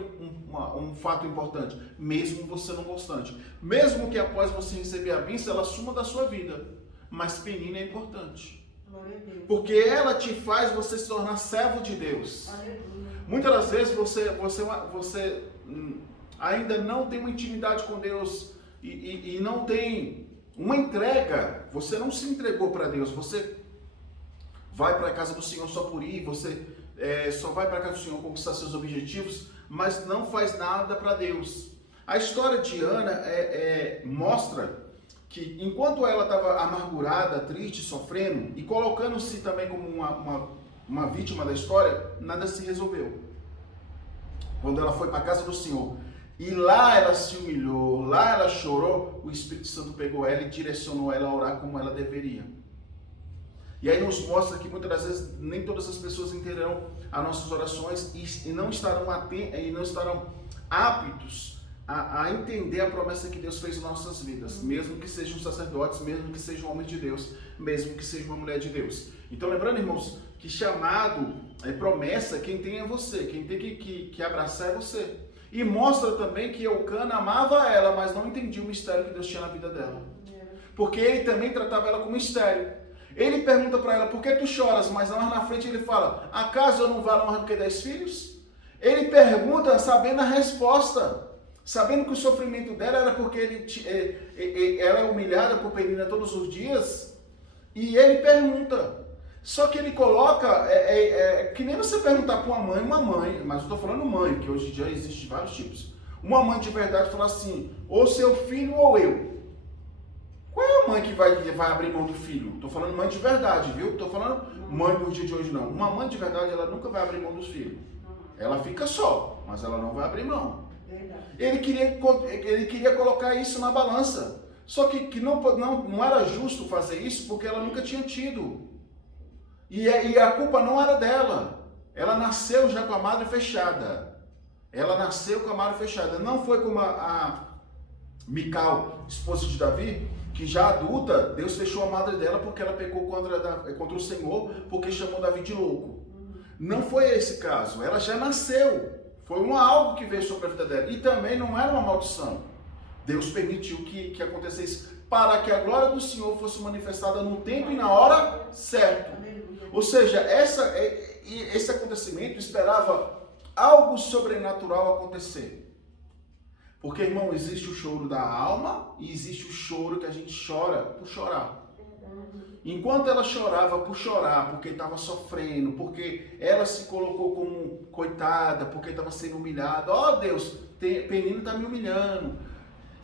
um fato importante, mesmo você não gostante. Mesmo que após você receber a bênção, ela suma da sua vida, mas penina é importante. Porque ela te faz você se tornar servo de Deus. Muitas das vezes você ainda não tem uma intimidade com Deus e não tem uma entrega, você não se entregou para Deus, você vai para a casa do Senhor só por ir, você só vai para a casa do Senhor conquistar seus objetivos, mas não faz nada para Deus. A história de Ana mostra que enquanto ela estava amargurada, triste, sofrendo e colocando-se também como uma vítima da história, nada se resolveu. Quando ela foi para a casa do Senhor e lá ela se humilhou, lá ela chorou, o Espírito Santo pegou ela e direcionou ela a orar como ela deveria. E aí nos mostra que muitas das vezes nem todas as pessoas entenderão as nossas orações e não estarão aptos a entender a promessa que Deus fez em nossas vidas, mesmo que sejam sacerdotes, mesmo que seja um homem de Deus, mesmo que seja uma mulher de Deus. Então, lembrando, irmãos, que chamado, promessa, quem tem é você, quem tem que abraçar é você. E mostra também que Eucana amava ela, mas não entendia o mistério que Deus tinha na vida dela. Porque ele também tratava ela como mistério. Ele pergunta para ela, por que tu choras? Mas lá na frente ele fala, acaso eu não valo mais do que 10 filhos? Ele pergunta sabendo a resposta. Sabendo que o sofrimento dela era porque ela é humilhada por Penina todos os dias. E ele pergunta. Só que ele coloca, que nem você perguntar para uma mãe, mas eu estou falando mãe, porque hoje em dia existe vários tipos. Uma mãe de verdade fala assim, ou seu filho ou eu. Qual é a mãe que vai abrir mão do filho? Estou falando mãe de verdade, viu? Estou falando mãe no dia de hoje não. Uma mãe de verdade, ela nunca vai abrir mão dos filhos. Ela fica só, mas ela não vai abrir mão. Ele queria colocar isso na balança. Só que não era justo fazer isso porque ela nunca tinha tido. E a culpa não era dela. Ela nasceu já com a madre fechada. Não foi como a Mical, esposa de Davi, que já adulta, Deus fechou a madre dela porque ela pecou contra o Senhor, porque chamou Davi de louco. Não foi esse caso. Ela já nasceu. Foi algo que veio sobre a vida dela. E também não era uma maldição. Deus permitiu que acontecesse para que a glória do Senhor fosse manifestada no tempo e na hora certa. Ou seja, esse acontecimento esperava algo sobrenatural acontecer. Porque, irmão, existe o choro da alma e existe o choro que a gente chora por chorar. Enquanto ela chorava por chorar, porque estava sofrendo, porque ela se colocou como coitada, porque estava sendo humilhada. Ó Deus, Penina está me humilhando.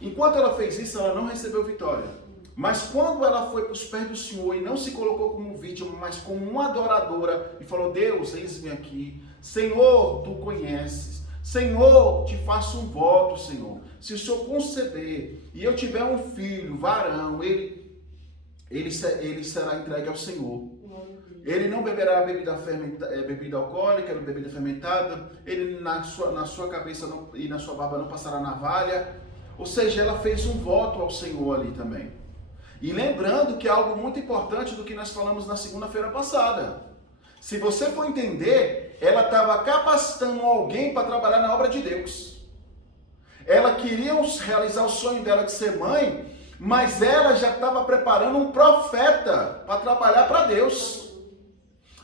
Enquanto ela fez isso, ela não recebeu vitória. Mas quando ela foi para os pés do Senhor e não se colocou como vítima, mas como uma adoradora, e falou, Deus, eis-me aqui. Senhor, tu conheces. Senhor, te faço um voto, Senhor. Se o Senhor conceder e eu tiver um filho, varão, ele será entregue ao Senhor. Ele não beberá bebida alcoólica, bebida fermentada. Ele na sua cabeça e na sua barba não passará navalha. Ou seja, ela fez um voto ao Senhor ali também. E lembrando que é algo muito importante do que nós falamos na segunda-feira passada. Se você for entender, ela estava capacitando alguém para trabalhar na obra de Deus. Ela queria realizar o sonho dela de ser mãe, mas ela já estava preparando um profeta para trabalhar para Deus.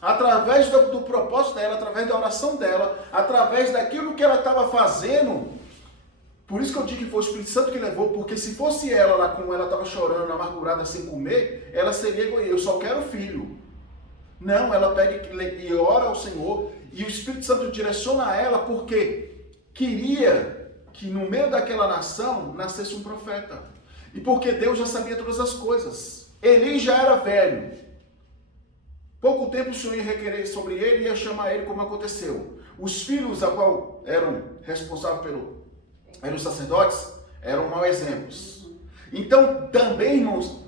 Através do propósito dela, através da oração dela, através daquilo que ela estava fazendo. Por isso que eu digo que foi o Espírito Santo que levou, porque se fosse ela lá, como ela estava chorando, amargurada, sem comer, ela seria egoísta, eu só quero filho. Não, ela pega e ora ao Senhor, e o Espírito Santo direciona ela, porque queria que no meio daquela nação nascesse um profeta. E porque Deus já sabia todas as coisas. Eli já era velho. Pouco tempo o Senhor ia requerer sobre ele e ia chamar ele como aconteceu. Os filhos a qual eram responsáveis eram os sacerdotes, eram mau exemplos. Então, também, irmãos,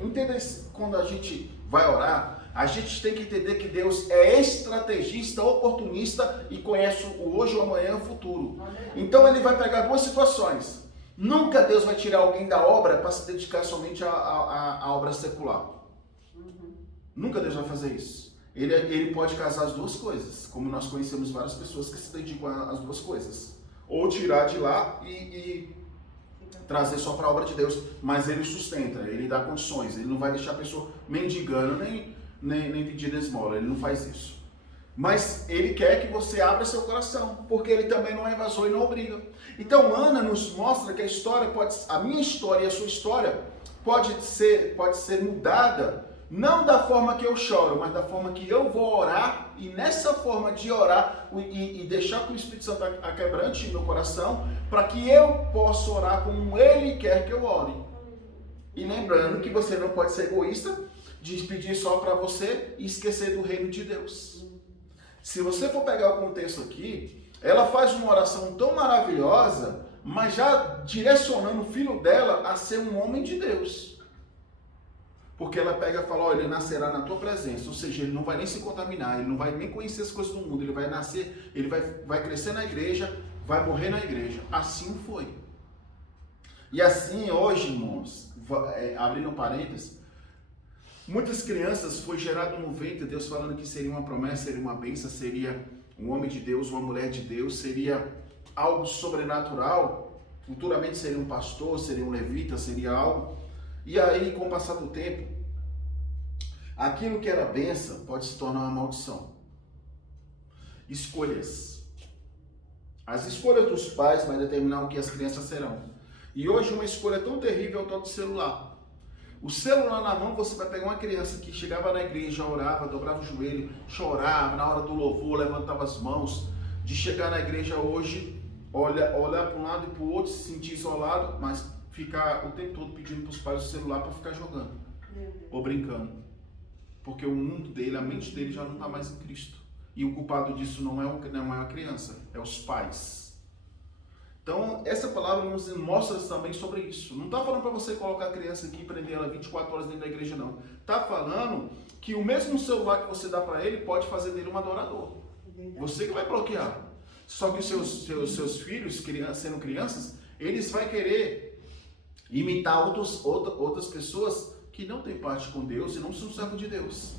entenda isso, quando a gente vai orar, a gente tem que entender que Deus é estrategista, oportunista e conhece o hoje, o amanhã e o futuro. Então, ele vai pegar duas situações. Nunca Deus vai tirar alguém da obra para se dedicar somente à obra secular. Nunca Deus vai fazer isso. Ele pode casar as duas coisas, como nós conhecemos várias pessoas que se dedicam às duas coisas. Ou tirar de lá e trazer só para a obra de Deus, mas ele sustenta, ele dá condições, ele não vai deixar a pessoa mendigando nem pedindo esmola, ele não faz isso. Mas ele quer que você abra seu coração, porque ele também não é invasor e não obriga. Então Ana nos mostra que a minha história e a sua história pode ser mudada, não da forma que eu choro, mas da forma que eu vou orar, e nessa forma de orar e deixar que o Espírito Santo aquebrante meu coração, para que eu possa orar como Ele quer que eu ore. E lembrando que você não pode ser egoísta, de pedir só para você e esquecer do reino de Deus. Se você for pegar o contexto aqui, ela faz uma oração tão maravilhosa, mas já direcionando o filho dela a ser um homem de Deus. Porque ela pega e fala, olha, ele nascerá na tua presença, ou seja, ele não vai nem se contaminar, ele não vai nem conhecer as coisas do mundo, ele vai nascer, ele vai crescer na igreja, vai morrer na igreja. Assim foi. E assim hoje, irmãos, abrindo parênteses, muitas crianças foi gerado no ventre, Deus falando que seria uma promessa, seria uma bênção, seria um homem de Deus, uma mulher de Deus, seria algo sobrenatural, futuramente seria um pastor, seria um levita, seria algo. E aí, com o passar do tempo, aquilo que era bênção pode se tornar uma maldição. Escolhas. As escolhas dos pais vai determinar o que as crianças serão. E hoje uma escolha tão terrível é o tal do celular. O celular na mão, você vai pegar uma criança que chegava na igreja, orava, dobrava o joelho, chorava, na hora do louvor, levantava as mãos, de chegar na igreja hoje, olhar para um lado e para o outro, se sentir isolado, mas ficar o tempo todo pedindo para os pais o celular para ficar jogando ou brincando. Porque o mundo dele, a mente dele já não está mais em Cristo. E o culpado disso não é a criança, é os pais. Então, essa palavra nos mostra também sobre isso. Não está falando para você colocar a criança aqui e prender ela 24 horas dentro da igreja, não. Está falando que o mesmo celular que você dá para ele pode fazer dele um adorador. Você que vai bloquear. Só que os seus filhos, sendo crianças, eles vão querer imitar outras pessoas que não têm parte com Deus e não são servos de Deus.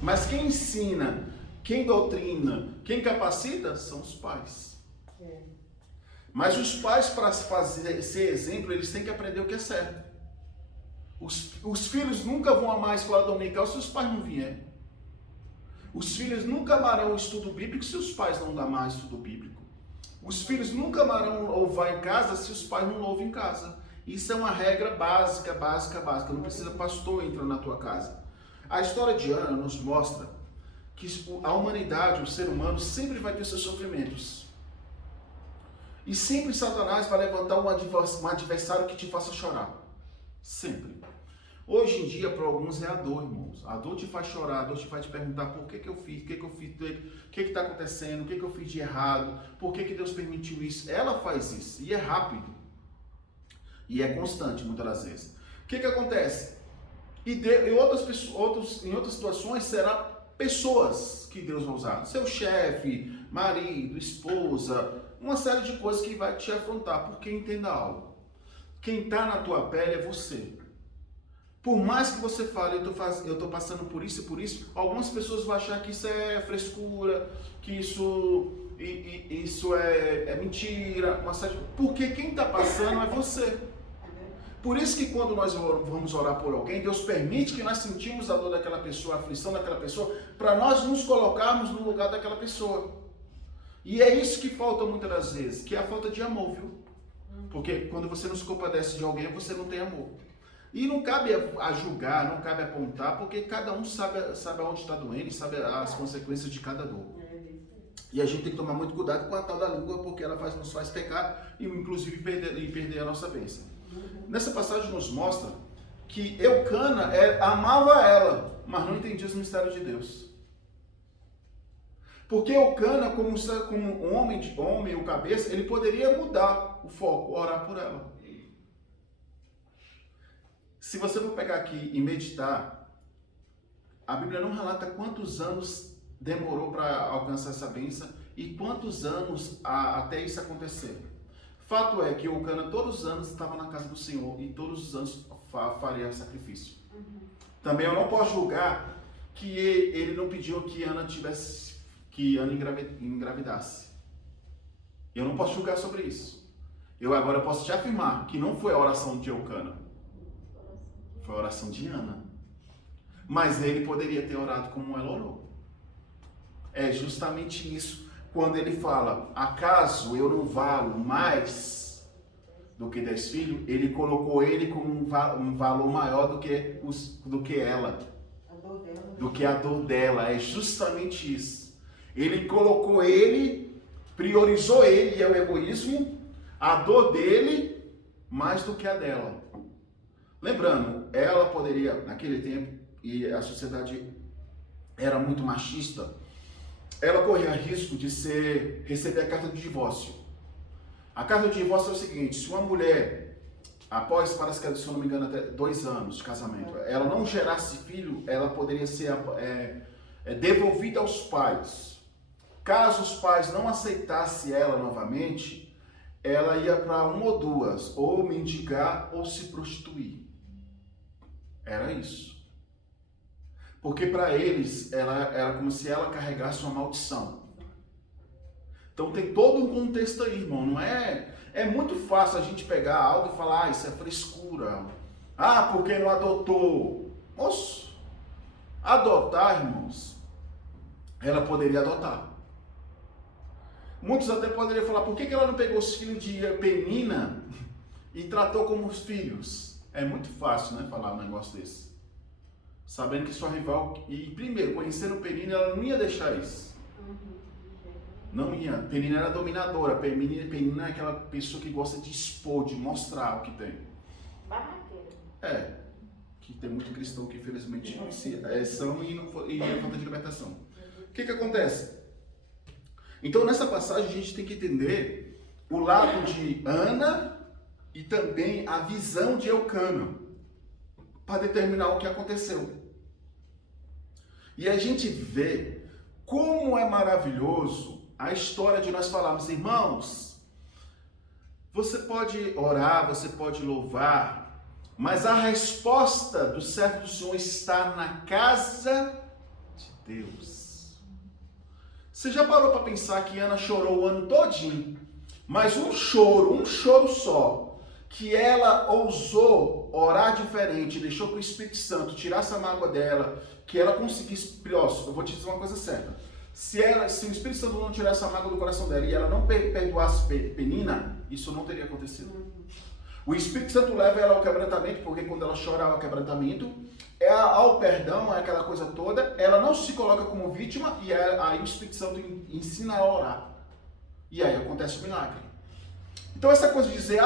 Mas quem ensina, quem doutrina, quem capacita, são os pais. Mas os pais, para ser exemplo, eles têm que aprender o que é certo. Os filhos nunca vão amar a escola dominical se os pais não vierem. Os filhos nunca amarão o estudo bíblico se os pais não amarem o estudo bíblico. Os filhos nunca amarão louvar em casa se os pais não louvam em casa. Isso é uma regra básica. Não precisa pastor entrar na tua casa. A história de Ana nos mostra que a humanidade, o ser humano, sempre vai ter seus sofrimentos. E sempre Satanás vai levantar um adversário que te faça chorar. Sempre. Hoje em dia, para alguns, é a dor, irmãos. A dor te faz chorar, a dor te faz te perguntar por que eu fiz, o que está acontecendo, o que eu fiz de errado, por que Deus permitiu isso. Ela faz isso, e é rápido. E é constante, muitas das vezes. O que acontece? Em outras situações, será pessoas que Deus vai usar. Seu chefe, marido, esposa, uma série de coisas que vai te afrontar. Porque entenda algo. Quem está na tua pele é você. Por mais que você fale, eu estou passando por isso e por isso, algumas pessoas vão achar que isso é frescura, que isso é mentira, uma série de... Porque quem está passando é você. Por isso que quando nós vamos orar por alguém, Deus permite que nós sentimos a dor daquela pessoa, a aflição daquela pessoa, para nós nos colocarmos no lugar daquela pessoa. E é isso que falta muitas das vezes, que é a falta de amor, viu? Porque quando você não se compadece de alguém, você não tem amor. E não cabe a julgar, não cabe apontar, porque cada um sabe onde está doendo e sabe as consequências de cada dor. E a gente tem que tomar muito cuidado com a tal da língua, porque ela nos faz pecar e inclusive perder a nossa bênção. Nessa passagem nos mostra que Eucana amava ela, mas não entendia os mistérios de Deus. Porque Eucana, como um homem, o cabeça, ele poderia mudar o foco, orar por ela. Se você for pegar aqui e meditar, a Bíblia não relata quantos anos demorou para alcançar essa bênção e quantos anos até isso acontecer. Fato é que Eucana todos os anos estava na casa do Senhor e todos os anos faria sacrifício. Também eu não posso julgar que ele não pediu que Ana engravidasse. Eu não posso julgar sobre isso. Eu agora posso te afirmar que não foi a oração de Eucana. Foi a oração de Ana. Mas ele poderia ter orado como ela orou. É justamente isso. Quando ele fala, acaso eu não valo mais do que 10 filhos, ele colocou ele como um valor maior do que ela. Do que a dor dela. É justamente isso. Ele colocou ele, priorizou ele, e é o egoísmo, a dor dele, mais do que a dela. Lembrando, ela poderia, naquele tempo, e a sociedade era muito machista, ela corria risco de receber a carta de divórcio. A carta de divórcio é o seguinte: se uma mulher, após, parece que, se eu não me engano, até 2 anos de casamento, ela não gerasse filho, ela poderia ser devolvida aos pais. Caso os pais não aceitassem ela novamente, ela ia para uma ou duas, ou mendigar ou se prostituir. Era isso. Porque para eles era como se ela carregasse uma maldição. Então tem todo um contexto aí, irmão. Não é muito fácil a gente pegar algo e falar, isso é frescura. Porque não adotou. Moço, adotar, irmãos, ela poderia adotar. Muitos até poderiam falar, por que ela não pegou os filhos de Penina e tratou como os filhos? É muito fácil, né, falar um negócio desse. Sabendo que sua rival, e primeiro, conhecendo Penina, ela não ia deixar isso. Não ia. Penina era dominadora. Penina é aquela pessoa que gosta de expor, de mostrar o que tem. Barraqueira. Que tem muito cristão que infelizmente são e é falta de libertação. O que acontece? Então nessa passagem a gente tem que entender o lado de Ana e também a visão de Eucana para determinar o que aconteceu. E a gente vê como é maravilhoso a história de nós falarmos, irmãos, você pode orar, você pode louvar, mas a resposta do servo do Senhor está na casa de Deus. Você já parou para pensar que Ana chorou o ano todinho, mas um choro só, que ela ousou orar diferente, deixou que o Espírito Santo tirasse a mágoa dela, que ela conseguisse, eu vou te dizer uma coisa certa, se o Espírito Santo não tirasse a mágoa do coração dela e ela não perdoasse Penina, isso não teria acontecido. O Espírito Santo leva ela ao quebrantamento, porque quando ela chora ao quebrantamento, ao perdão, é aquela coisa toda, ela não se coloca como vítima e aí o Espírito Santo ensina a orar. E aí acontece o milagre. Então essa coisa de dizer,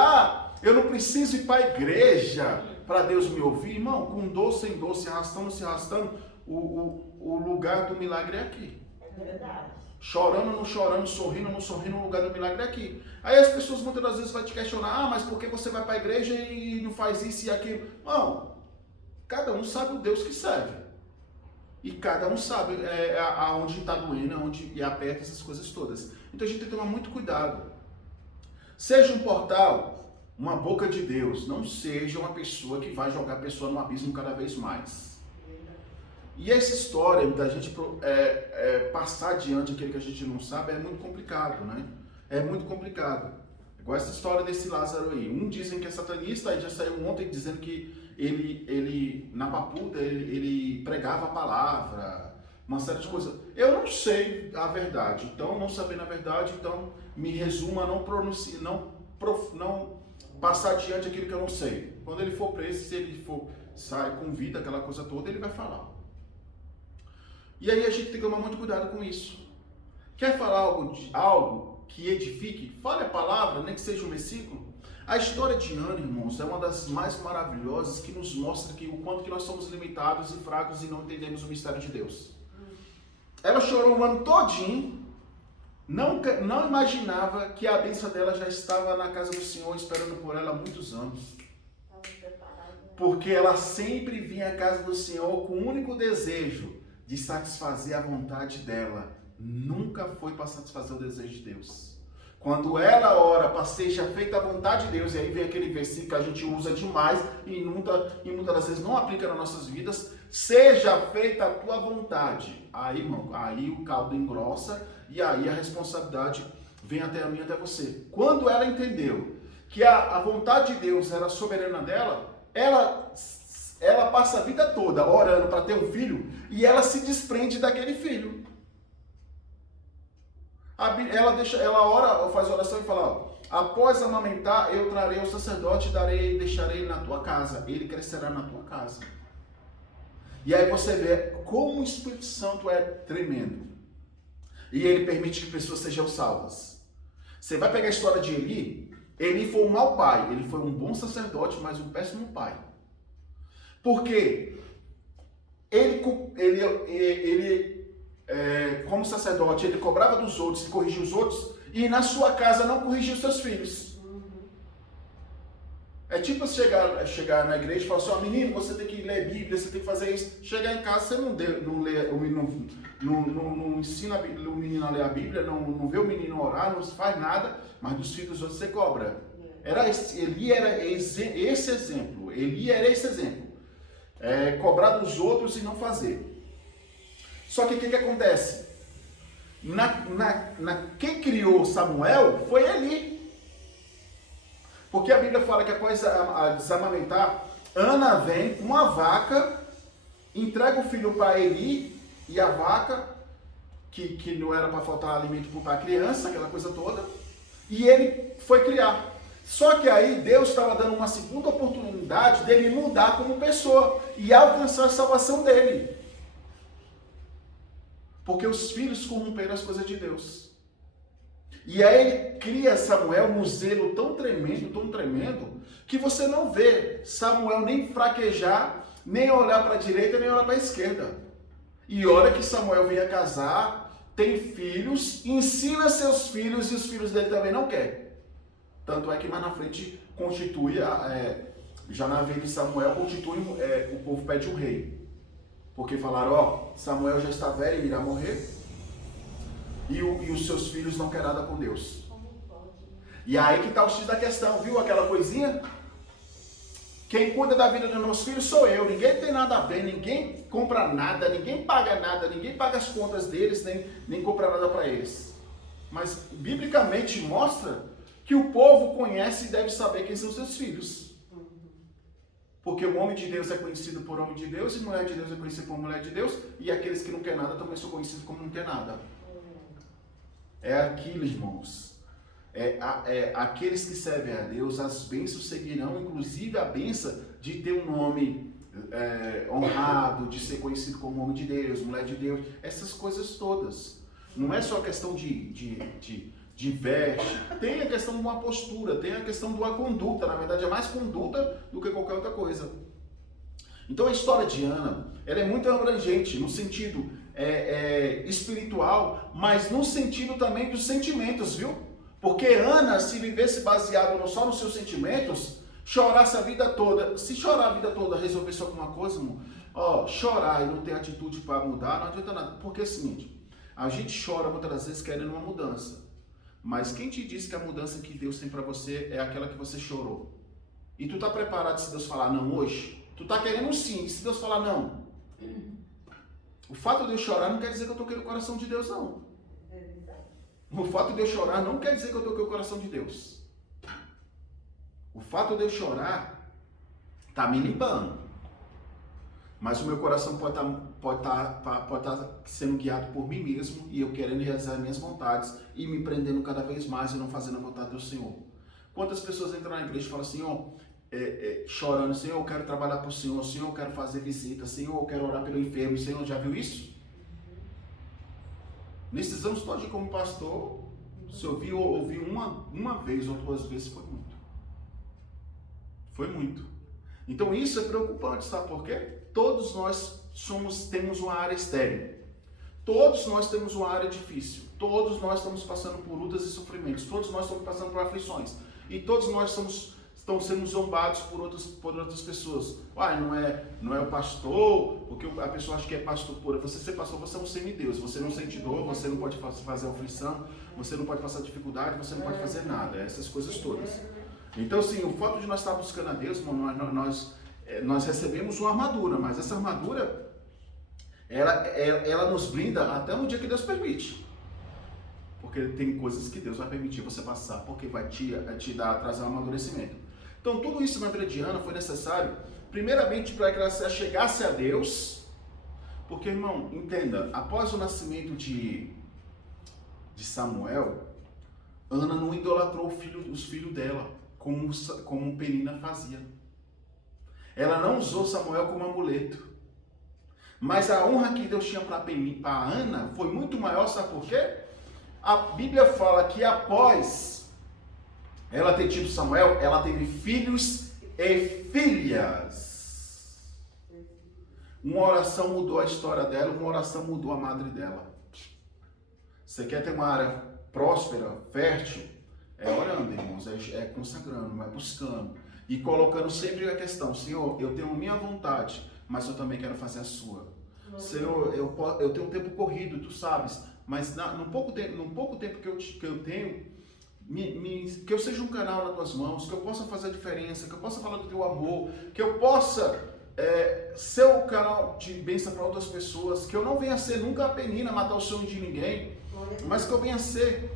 eu não preciso ir para a igreja para Deus me ouvir, irmão, com dor, sem dor, se arrastando, o lugar do milagre é aqui. É verdade. Chorando, não chorando, sorrindo, não sorrindo, o lugar do milagre é aqui. Aí as pessoas muitas das vezes vão te questionar, mas por que você vai para a igreja e não faz isso e aquilo? Não, cada um sabe o Deus que serve. E cada um sabe aonde está doendo, aonde aperta, essas coisas todas. Então a gente tem que tomar muito cuidado. Seja um portal, uma boca de Deus, não seja uma pessoa que vai jogar a pessoa no abismo cada vez mais. E essa história da gente passar adiante aquilo que a gente não sabe é muito complicado, né? É muito complicado. Igual essa história desse Lázaro aí. Dizem que é satanista, aí já saiu ontem dizendo que ele na papuda, ele pregava a palavra, uma série de coisas. Eu não sei a verdade, então, não sabendo a verdade, então, me resuma a não passar adiante aquilo que eu não sei. Quando ele for preso, se ele for sair com vida, aquela coisa toda, ele vai falar. E aí a gente tem que tomar muito cuidado com isso. Quer falar algo que edifique? Fale a palavra, nem que seja um versículo. A história de Ana, irmãos, é uma das mais maravilhosas que nos mostra o quanto que nós somos limitados e fracos e não entendemos o mistério de Deus. Ela chorou o ano todinho, não imaginava que a bênção dela já estava na casa do Senhor esperando por ela há muitos anos. Porque ela sempre vinha à casa do Senhor com o único desejo de satisfazer a vontade dela. Nunca foi para satisfazer o desejo de Deus. Quando ela ora para seja feita a vontade de Deus, e aí vem aquele versículo que a gente usa demais e muitas das vezes não aplica nas nossas vidas, seja feita a tua vontade. Aí, irmão, aí o caldo engrossa e aí a responsabilidade vem até a mim, até você. Quando ela entendeu que a vontade de Deus era soberana dela, ela passa a vida toda orando para ter um filho e ela se desprende daquele filho. Ela ora, faz oração e fala, após amamentar, eu trarei o sacerdote e deixarei ele na tua casa. Ele crescerá na tua casa. E aí você vê como o Espírito Santo é tremendo. E ele permite que pessoas sejam salvas. Você vai pegar a história de Eli. Eli foi um mau pai. Ele foi um bom sacerdote, mas um péssimo pai. Por quê? Ele como sacerdote, ele cobrava dos outros e corrigia os outros, e na sua casa não corrigia os seus filhos. É tipo chegar na igreja e falar assim, ó, menino, você tem que ler Bíblia, você tem que fazer isso. Chegar em casa, você não ensina o menino a ler a Bíblia, não vê o menino orar, não faz nada, mas dos filhos dos outros você cobra. Eli era esse exemplo. Eli era esse exemplo. Cobrar dos outros e não fazer. Só que o que acontece? Quem criou Samuel foi Eli. Porque a Bíblia fala que após desamamentar, Ana vem com uma vaca, entrega o filho para Eli e a vaca, que não era para faltar alimento para a criança, aquela coisa toda, e ele foi criar. Só que aí Deus estava dando uma segunda oportunidade dele mudar como pessoa e alcançar a salvação dele. Porque os filhos corromperam as coisas de Deus. E aí ele cria Samuel num zelo tão tremendo, que você não vê Samuel nem fraquejar, nem olhar para a direita, nem olhar para a esquerda. E olha que Samuel vem a casar, tem filhos, ensina seus filhos e os filhos dele também não querem. Tanto é que mais na frente constitui, já na vez de Samuel, o povo pede um rei. Porque falaram, Samuel já está velho e irá morrer. E os seus filhos não querem nada com Deus. E aí que está o X da questão, viu aquela coisinha? Quem cuida da vida dos meus filhos sou eu, ninguém tem nada a ver, ninguém compra nada, ninguém paga nada, ninguém paga as contas deles, nem compra nada para eles. Mas, biblicamente, mostra que o povo conhece e deve saber quem são seus filhos. Porque o homem de Deus é conhecido por homem de Deus, e mulher de Deus é conhecida por mulher de Deus, e aqueles que não querem nada também são conhecidos como não querem nada. É aquilo, irmãos. Aqueles que servem a Deus, as bênçãos seguirão, inclusive a bênção de ter um nome honrado, de ser conhecido como homem de Deus, mulher de Deus, essas coisas todas. Não é só questão de veste, tem a questão de uma postura, tem a questão de uma conduta, na verdade é mais conduta do que qualquer outra coisa. Então a história de Ana, ela é muito abrangente no sentido espiritual, mas no sentido também dos sentimentos, viu? Porque Ana, se vivesse baseado só nos seus sentimentos, chorasse a vida toda. Se chorar a vida toda, resolvesse alguma coisa, irmão, chorar e não ter atitude para mudar, não adianta nada. Porque é o seguinte, a gente chora muitas das vezes querendo uma mudança. Mas quem te disse que a mudança que Deus tem para você é aquela que você chorou? E tu tá preparado se Deus falar não hoje? Tu tá querendo sim, se Deus falar não. O fato de eu chorar não quer dizer que eu toquei o coração de Deus, não. O fato de eu chorar não quer dizer que eu toquei o coração de Deus. O fato de eu chorar tá me limpando. Mas o meu coração pode estar sendo guiado por mim mesmo e eu querendo realizar minhas vontades e me prendendo cada vez mais e não fazendo a vontade do Senhor. Quantas pessoas entram na igreja e falam assim, chorando, Senhor, eu quero trabalhar para o Senhor, Senhor, eu quero fazer visita, Senhor, eu quero orar pelo enfermo, Senhor, já viu isso? Nesses anos todos como pastor, se eu ouvi uma vez ou duas vezes, foi muito. Foi muito. Então isso é preocupante, sabe por quê? Todos nós temos uma área estéril. Todos nós temos uma área difícil. Todos nós estamos passando por lutas e sofrimentos. Todos nós estamos passando por aflições. E todos nós estão sendo zombados por outras pessoas. Não é o pastor, porque a pessoa acha que é pastor pura. Você ser pastor, você é um semideus. Você não sente dor, você não pode fazer aflição, você não pode passar dificuldade, você não pode fazer nada. Essas coisas todas. Então, sim, o fato de nós estar buscando a Deus, nós recebemos uma armadura, mas essa armadura, ela nos blinda até no dia que Deus permite. Porque tem coisas que Deus vai permitir você passar, porque vai te trazer um amadurecimento. Então, tudo isso na vida de Ana foi necessário, primeiramente, para que ela se chegasse a Deus, porque, irmão, entenda, após o nascimento de Samuel, Ana não idolatrou os filhos dela, como Penina fazia. Ela não usou Samuel como amuleto. Mas a honra que Deus tinha para Ana foi muito maior, sabe por quê? A Bíblia fala que após ela ter tido Samuel, ela teve filhos e filhas. Uma oração mudou a história dela, uma oração mudou a madre dela. Você quer ter uma área próspera, fértil? É orando, irmãos, é consagrando, é buscando. E colocando sempre a questão, Senhor, eu tenho a minha vontade, mas eu também quero fazer a sua. Senhor, eu tenho um tempo corrido, tu sabes, mas num pouco tempo que eu tenho, que eu seja um canal nas tuas mãos, que eu possa fazer a diferença, que eu possa falar do teu amor, que eu possa ser um canal de bênção para outras pessoas, que eu não venha ser nunca a penina, matar o sonho de ninguém, mas que eu venha ser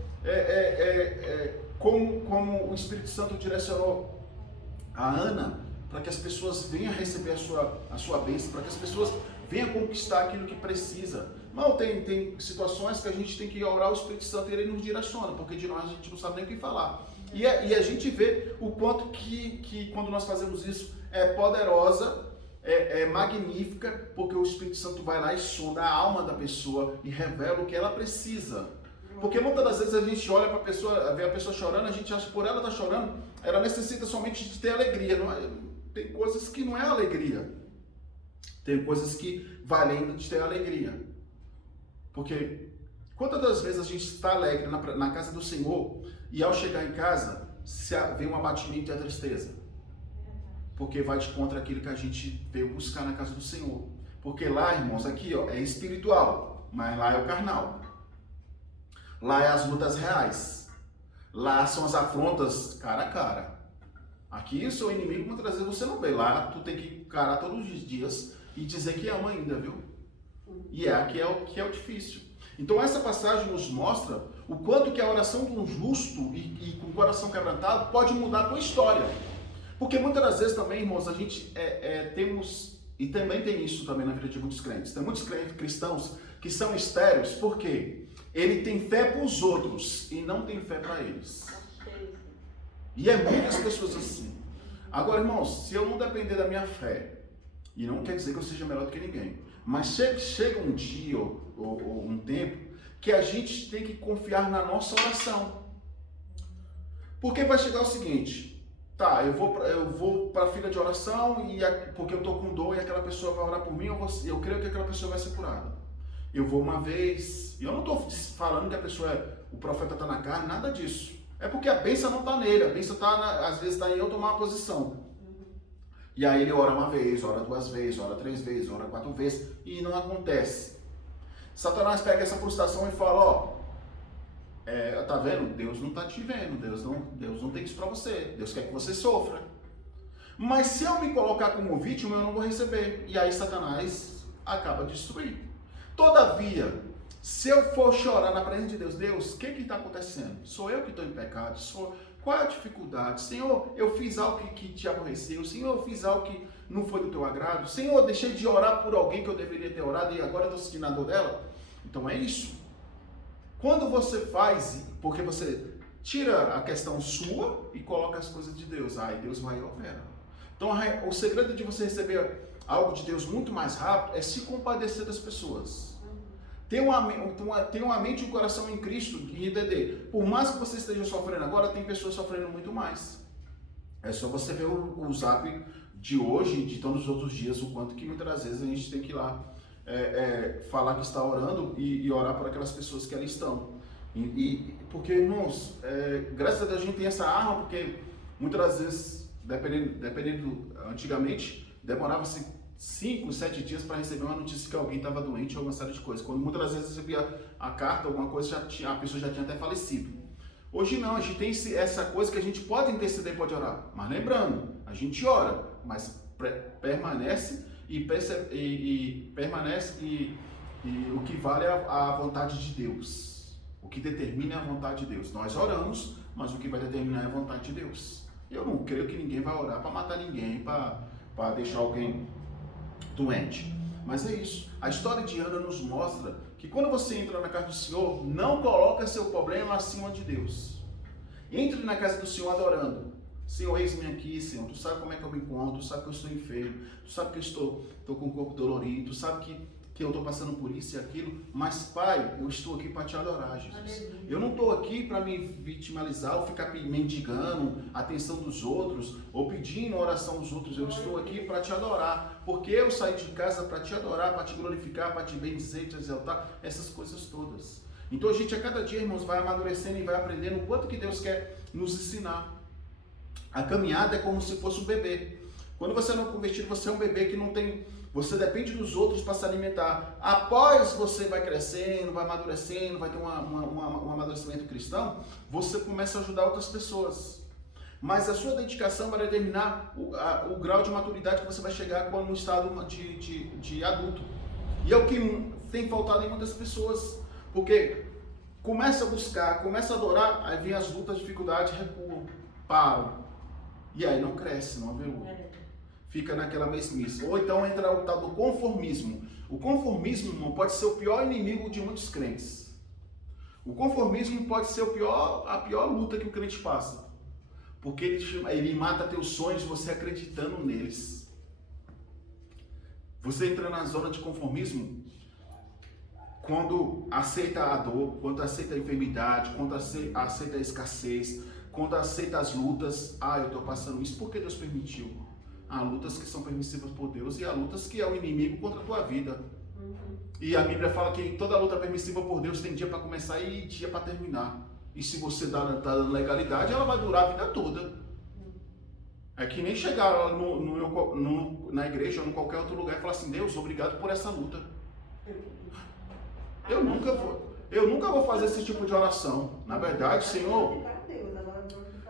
como o Espírito Santo direcionou a Ana, para que as pessoas venham receber a sua bênção, para que as pessoas venham conquistar aquilo que precisa. Não, tem situações que a gente tem que orar o Espírito Santo e ele nos direciona, porque de nós a gente não sabe nem o que falar. E a gente vê o quanto que quando nós fazemos isso é poderosa, é magnífica, porque o Espírito Santo vai lá e sonda a alma da pessoa e revela o que ela precisa. Porque muitas das vezes a gente olha para a pessoa, vê a pessoa chorando, a gente acha que por ela estar chorando, ela necessita somente de ter alegria. Tem coisas que não é alegria. Tem coisas que vai além de ter alegria. Porque quantas das vezes a gente está alegre na casa do Senhor e ao chegar em casa vem um abatimento e a tristeza? Porque vai de contra aquilo que a gente veio buscar na casa do Senhor. Porque lá, irmãos, aqui é espiritual, mas lá é o carnal. Lá é as lutas reais. Lá são as afrontas cara a cara. Aqui o seu inimigo muitas vezes você não vê. Lá tu tem que encarar todos os dias e dizer que ama ainda, viu? E aqui é o difícil. Então essa passagem nos mostra o quanto que a oração de um justo e com o coração quebrantado pode mudar a tua história. Porque muitas das vezes também, irmãos, a gente temos, e também tem isso também na vida de muitos crentes, tem muitos cristãos que são estéreis, por quê? Ele tem fé para os outros e não tem fé para eles. E muitas pessoas assim. Agora, irmãos, se eu não depender da minha fé, e não quer dizer que eu seja melhor do que ninguém, mas chega um dia ou um tempo que a gente tem que confiar na nossa oração. Porque vai chegar o seguinte, tá, eu vou para a fila de oração porque eu estou com dor e aquela pessoa vai orar por mim, eu creio que aquela pessoa vai ser curada. Eu vou uma vez, e eu não estou falando que a pessoa o profeta está na carne, nada disso. É porque a bênção não está nele, a bênção às vezes está em eu tomar uma posição. E aí ele ora uma vez, ora duas vezes, ora três vezes, ora quatro vezes, e não acontece. Satanás pega essa frustração e fala, tá vendo? Deus não está te vendo, Deus não tem isso para você, Deus quer que você sofra. Mas se eu me colocar como vítima, eu não vou receber. E aí Satanás acaba destruindo. Todavia, se eu for chorar na presença de Deus, Deus, o que está acontecendo? Sou eu que estou em pecado? Qual é a dificuldade? Senhor, eu fiz algo que te aborreceu. Senhor, eu fiz algo que não foi do teu agrado. Senhor, eu deixei de orar por alguém que eu deveria ter orado e agora estou sentindo a dor dela. Então é isso. Quando você faz, porque você tira a questão sua e coloca as coisas de Deus, aí Deus vai e opera. Então o segredo de você receber algo de Deus muito mais rápido é se compadecer das pessoas. Tem uma mente e um coração em Cristo e entender. Por mais que você esteja sofrendo agora, tem pessoas sofrendo muito mais. É só você ver o zap de hoje e de todos os outros dias, o quanto que muitas vezes a gente tem que ir lá falar que está orando e orar por aquelas pessoas que ali estão. Porque, irmãos, graças a Deus a gente tem essa arma, porque muitas das vezes, dependendo antigamente, demorava-se 5, 7 dias para receber uma notícia que alguém estava doente ou alguma série de coisas. Quando muitas das vezes recebia a carta, alguma coisa, a pessoa já tinha até falecido. Hoje não, a gente tem essa coisa que a gente pode interceder e pode orar. Mas lembrando, a gente ora, mas permanece e o que vale é a vontade de Deus. O que determina é a vontade de Deus. Nós oramos, mas o que vai determinar é a vontade de Deus. Eu não creio que ninguém vai orar para matar ninguém, para deixar alguém doente. Mas é isso. A história de Ana nos mostra que quando você entra na casa do Senhor, não coloca seu problema acima de Deus. Entre na casa do Senhor adorando. Senhor, eis-me aqui, Senhor. Tu sabe como é que eu me encontro, tu sabe que eu estou enfermo, tu sabe que eu estou com o corpo dolorido, tu sabe que eu estou passando por isso e aquilo, mas Pai, eu estou aqui para te adorar, Jesus. Aleluia. Eu não estou aqui para me vitimizar ou ficar mendigando a atenção dos outros ou pedindo a oração dos outros. Eu estou aqui para te adorar, porque eu saí de casa para te adorar, para te glorificar, para te bendizer, te exaltar, essas coisas todas. Então a gente a cada dia, irmãos, vai amadurecendo e vai aprendendo o quanto que Deus quer nos ensinar. A caminhada é como se fosse um bebê. Quando você não é convertido, você é um bebê que não tem... Você depende dos outros para se alimentar. Após você vai crescendo, vai amadurecendo, vai ter um amadurecimento cristão, você começa a ajudar outras pessoas. Mas a sua dedicação vai determinar o grau de maturidade que você vai chegar no estado de adulto. E é o que tem faltado em muitas pessoas. Porque começa a buscar, começa a adorar, aí vem as lutas, dificuldades, recuam, param. E aí não cresce, não evolui. Fica naquela mesmice. Ou então entra o tal do conformismo. O conformismo, irmão, pode ser o pior inimigo de muitos crentes. O conformismo pode ser a pior luta que o crente passa. Porque ele mata teus sonhos você acreditando neles. Você entra na zona de conformismo quando aceita a dor, quando aceita a enfermidade, quando aceita a escassez, quando aceita as lutas. Eu estou passando isso porque Deus permitiu. Há lutas que são permissivas por Deus e há lutas que é o inimigo contra a tua vida. E a Bíblia fala que toda luta permissiva por Deus tem dia para começar e dia para terminar. E se você está dando legalidade, ela vai durar a vida toda. É que nem chegar na igreja ou em qualquer outro lugar e falar assim: Deus, obrigado por essa luta. Eu nunca vou fazer esse tipo de oração. Na verdade, Senhor,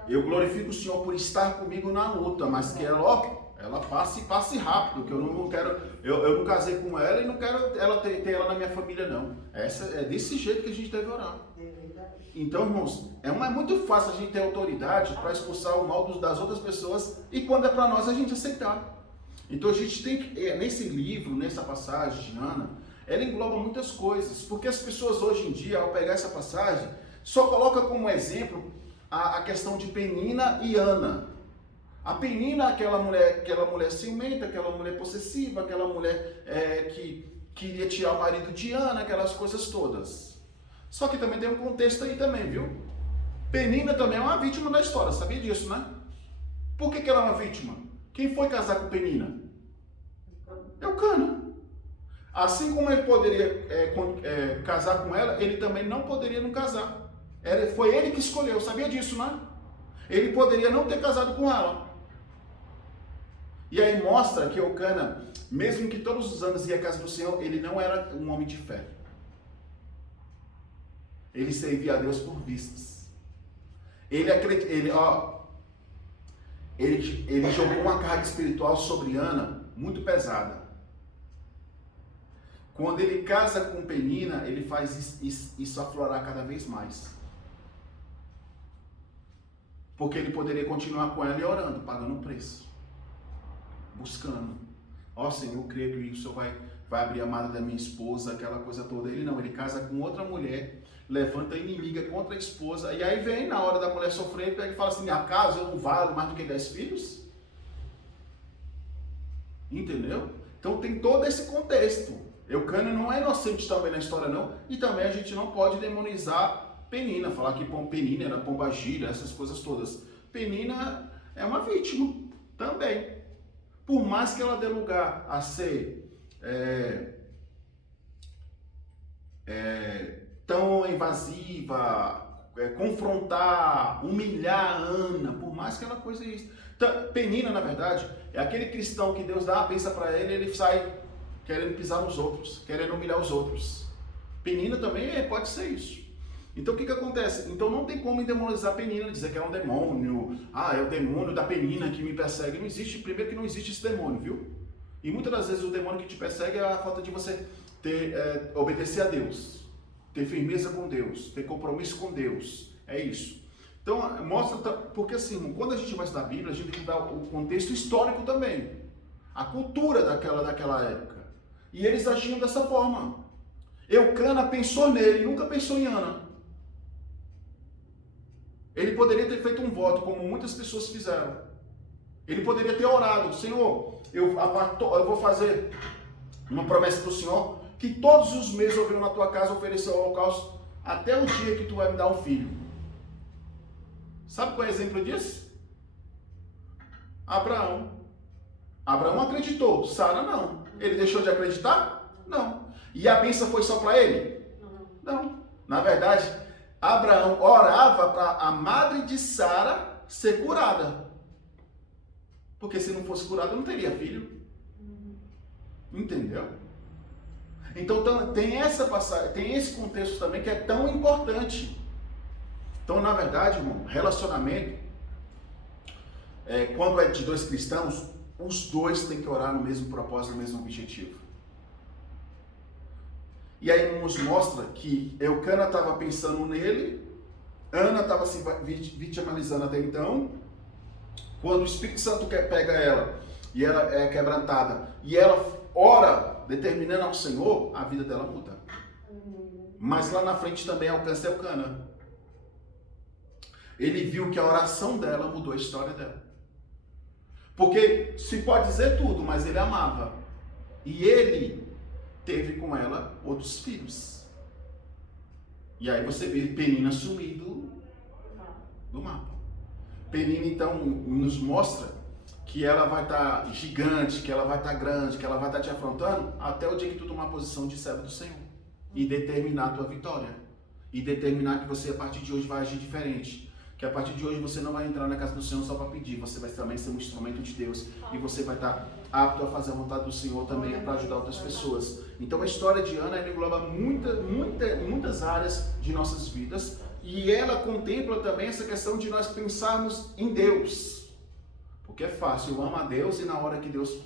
eu glorifico o Senhor por estar comigo na luta, mas que ela passe rápido, que eu não quero, eu não casei com ela e não quero ela ter ela na minha família, não. É desse jeito que a gente deve orar. Então, irmãos, é muito fácil a gente ter autoridade para expulsar o mal das outras pessoas e quando é para nós a gente aceitar. Então a gente tem que, nesse livro, nessa passagem de Ana, ela engloba muitas coisas, porque as pessoas hoje em dia, ao pegar essa passagem, só coloca como exemplo a questão de Penina e Ana. A Penina, aquela mulher ciumenta, aquela mulher possessiva, aquela mulher que queria tirar o marido de Ana, aquelas coisas todas. Só que também tem um contexto aí também, viu? Penina também é uma vítima da história, sabia disso, né? Por que ela é uma vítima? Quem foi casar com Penina? Eucana. Assim como ele poderia casar com ela, ele também não poderia não casar. Foi ele que escolheu, sabia disso, né? Ele poderia não ter casado com ela. E aí mostra que Eucana, mesmo que todos os anos ia à casa do Senhor, ele não era um homem de fé. Ele servia a Deus por vistas. Ele jogou uma carga espiritual sobre Ana muito pesada. Quando ele casa com Penina, ele faz isso aflorar cada vez mais. Porque ele poderia continuar com ela e orando, pagando um preço. Buscando. Senhor, eu creio que o Senhor vai abrir a mala da minha esposa, aquela coisa toda. Ele não, ele casa com outra mulher, levanta a inimiga contra a esposa, e aí vem, na hora da mulher sofrer, ele fala assim: acaso eu não valo mais do que 10 filhos? Entendeu? Então tem todo esse contexto. Eucana não é inocente também na história, não. E também a gente não pode demonizar Penina, falar que Penina era pombagira, essas coisas todas. Penina é uma vítima também. Por mais que ela dê lugar a ser tão invasiva, confrontar, humilhar a Ana, por mais que ela coisa isso. Então, Penina, na verdade, é aquele cristão que Deus dá a bênção para ele, ele sai querendo pisar nos outros, querendo humilhar os outros. Penina também pode ser isso. Então o que acontece? Então não tem como demonizar Penina, dizer que é um demônio, é o demônio da Penina que me persegue. Não existe, primeiro que não existe esse demônio, viu? E muitas das vezes o demônio que te persegue é a falta de você obedecer a Deus, ter firmeza com Deus, ter compromisso com Deus. É isso. Então mostra, porque assim, quando a gente vai estudar a Bíblia, a gente tem que dar o contexto histórico também, a cultura daquela época. E eles agiam dessa forma. Eucana pensou nele, nunca pensou em Ana. Ele poderia ter feito um voto, como muitas pessoas fizeram. Ele poderia ter orado: Senhor, eu vou fazer uma promessa para o Senhor, que todos os meses eu venho na tua casa oferecer o holocausto, até o dia que tu vai me dar um filho. Sabe qual é o exemplo disso? Abraão. Abraão acreditou, Sara não. Ele deixou de acreditar? Não. E a bênção foi só para ele? Não. Na verdade, Abraão orava para a madre de Sara ser curada. Porque se não fosse curado, não teria filho. Entendeu? Então tem essa passagem, tem esse contexto também que é tão importante. Então, na verdade, irmão, relacionamento, quando é de dois cristãos, os dois têm que orar no mesmo propósito, no mesmo objetivo. E aí nos mostra que Eucana estava pensando nele, Ana estava se vitimizando até então. Quando o Espírito Santo pega ela e ela é quebrantada e ela ora determinando ao Senhor, a vida dela muda. Mas lá na frente também alcança Eucana. Ele viu que a oração dela mudou a história dela. Porque se pode dizer tudo, mas ele amava. E ele teve com ela outros filhos. E aí você vê Penina sumido do mapa. Penina então nos mostra que ela vai estar gigante, que ela vai estar grande, que ela vai estar te afrontando até o dia que tu tomar a posição de servo do Senhor. E determinar a tua vitória. E determinar que você a partir de hoje vai agir diferente. Que a partir de hoje você não vai entrar na casa do Senhor só para pedir, você vai também ser um instrumento de Deus e você vai estar apto a fazer a vontade do Senhor também para ajudar outras pessoas. Então a história de Ana engloba muitas áreas de nossas vidas e ela contempla também essa questão de nós pensarmos em Deus. Porque é fácil, eu amo a Deus e na hora que Deus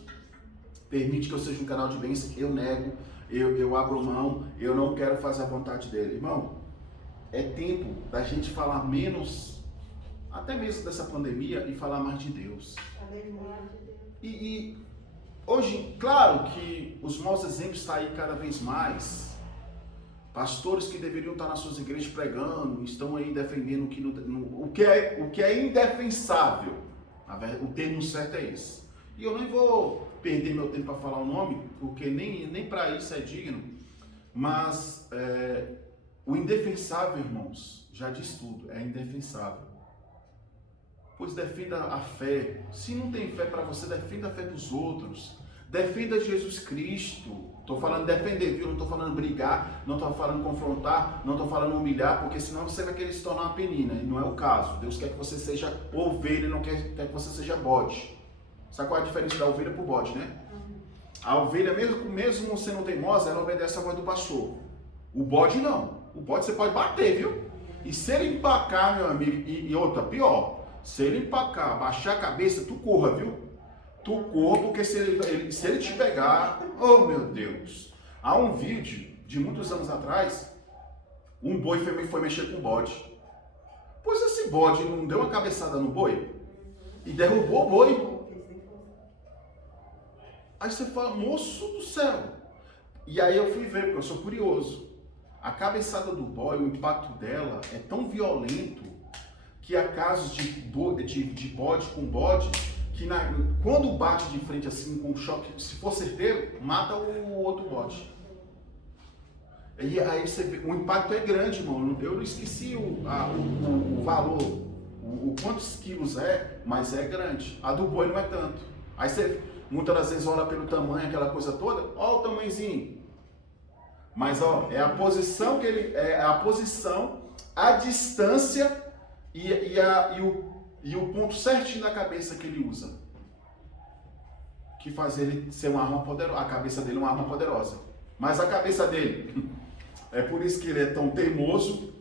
permite que eu seja um canal de bênção, eu nego, eu abro mão, eu não quero fazer a vontade dele. Irmão, é tempo da gente falar menos até mesmo dessa pandemia e falar mais de Deus. E hoje, claro que os maus exemplos estão aí cada vez mais. Pastores que deveriam estar nas suas igrejas pregando, estão aí defendendo o que é indefensável. O termo certo é esse. E eu nem vou perder meu tempo para falar o nome, porque nem para isso é digno. Mas o indefensável, irmãos, já diz tudo, é indefensável. Pois defenda a fé. Se não tem fé para você, defenda a fé dos outros. Defenda Jesus Cristo. Estou falando defender, viu? Não estou falando brigar, não estou falando confrontar, não estou falando humilhar, porque senão você vai querer se tornar uma penina. E não é o caso. Deus quer que você seja ovelha e não quer que você seja bode. Sabe qual é a diferença da ovelha para o bode, né? A ovelha, mesmo sendo teimosa, ela obedece a voz do pastor. O bode não. O bode você pode bater, viu? E se ele empacar, meu amigo, e outra, pior. Se ele empacar, baixar a cabeça, tu corra, viu? Tu corra, porque se ele te pegar, oh meu Deus. Há um vídeo de muitos anos atrás, um boi foi mexer com um bode. Pois esse bode não deu uma cabeçada no boi e derrubou o boi. Aí você fala, moço do céu. E aí eu fui ver, porque eu sou curioso. A cabeçada do boi, o impacto dela é tão violento que há casos de bode com bode, que quando bate de frente assim com um choque, se for certeiro, mata o outro bode. E aí você vê, o impacto é grande, irmão. Eu não esqueci o valor, o quantos quilos é, mas é grande. A do boi não é tanto. Aí você muitas das vezes olha pelo tamanho, aquela coisa toda, ó o tamanhozinho. Mas ó, é a posição que ele, a distância e o ponto certinho da cabeça que ele usa, que faz ele ser uma arma poderosa, a cabeça dele é uma arma poderosa. Mas a cabeça dele, é por isso que ele é tão teimoso,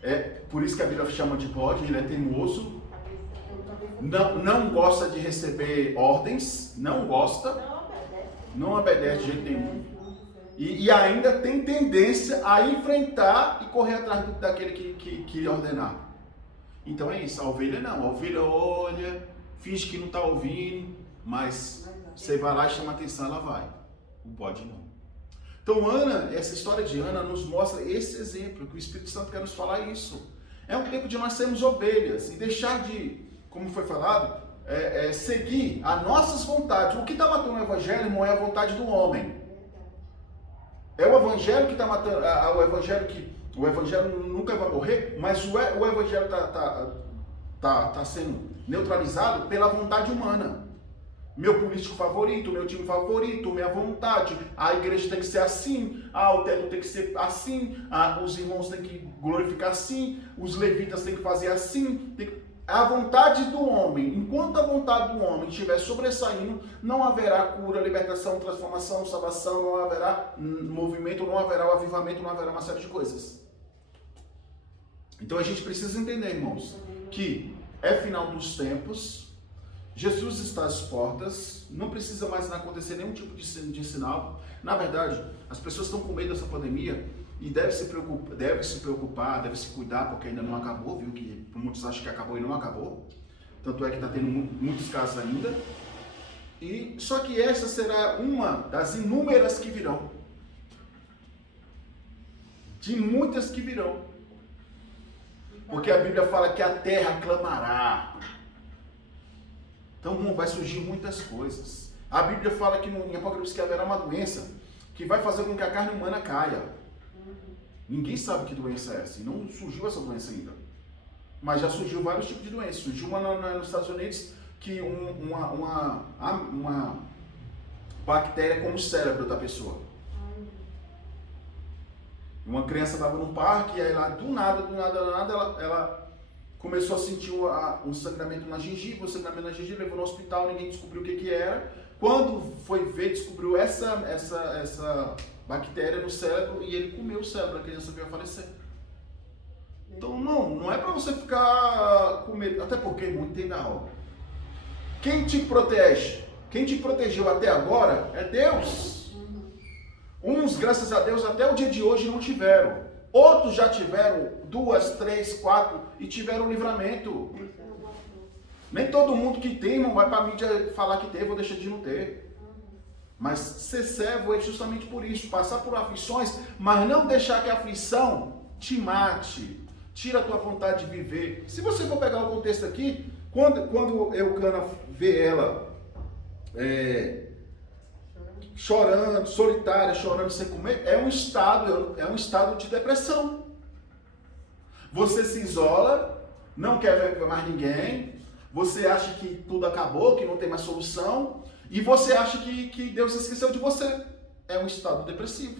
é por isso que a Bíblia chama de bode, ele é teimoso, não gosta de receber ordens, não obedece de jeito nenhum. E ainda tem tendência a enfrentar e correr atrás daquele que ordenar. Então é isso, a ovelha não. A ovelha olha, finge que não está ouvindo, mas você vai lá e chama atenção, ela vai. O bode não. Então Ana, essa história de Ana nos mostra esse exemplo, que o Espírito Santo quer nos falar isso. É um tempo de nós sermos ovelhas e deixar de, como foi falado, seguir as nossas vontades. O que está matando o evangelho não é a vontade do homem. É o evangelho que está matando, o evangelho nunca vai morrer, mas o evangelho está sendo neutralizado pela vontade humana. Meu político favorito, meu time favorito, minha vontade, a igreja tem que ser assim, o teto tem que ser assim, os irmãos têm que glorificar assim, os levitas têm que fazer assim. a vontade do homem, enquanto a vontade do homem estiver sobressaindo, não haverá cura, libertação, transformação, salvação, não haverá movimento, não haverá o avivamento, não haverá uma série de coisas. Então a gente precisa entender, irmãos, que é final dos tempos, Jesus está às portas, não precisa mais acontecer nenhum tipo de sinal. Na verdade, as pessoas estão com medo dessa pandemia e devem se preocupar, devem se cuidar, porque ainda não acabou, viu? Que muitos acham que acabou e não acabou. Tanto é que está tendo muitos casos ainda. E só que essa será uma das inúmeras que virão. De muitas que virão. Porque a Bíblia fala que a terra clamará. Então vai surgir muitas coisas. A Bíblia fala que em Apocalipse que haverá uma doença que vai fazer com que a carne humana caia. Ninguém sabe que doença é essa. E não surgiu essa doença ainda. Mas já surgiu vários tipos de doenças. Surgiu uma nos Estados Unidos que uma bactéria como o cérebro da pessoa. Uma criança estava no parque e aí lá do nada, ela começou a sentir um sangramento na gengiva. O sangramento na gengiva levou no hospital, ninguém descobriu o que era. Quando foi ver, descobriu essa bactéria no cérebro e ele comeu o cérebro, a criança veio a falecer. Então não é para você ficar com medo, até porque muito tem na obra. Quem te protege? Quem te protegeu até agora é Deus. Uns, graças a Deus, até o dia de hoje não tiveram. Outros já tiveram 2, 3, 4 e tiveram livramento. Nem todo mundo que tem, não vai para a mídia falar que teve ou deixa de não ter. Mas ser servo é justamente por isso, passar por aflições, mas não deixar que a aflição te mate, tira a tua vontade de viver. Se você for pegar o contexto aqui, quando Eucana vê ela chorando, solitária, chorando sem comer, é um estado de depressão. Você se isola, não quer ver mais ninguém, você acha que tudo acabou, que não tem mais solução, e você acha que Deus esqueceu de você. É um estado depressivo.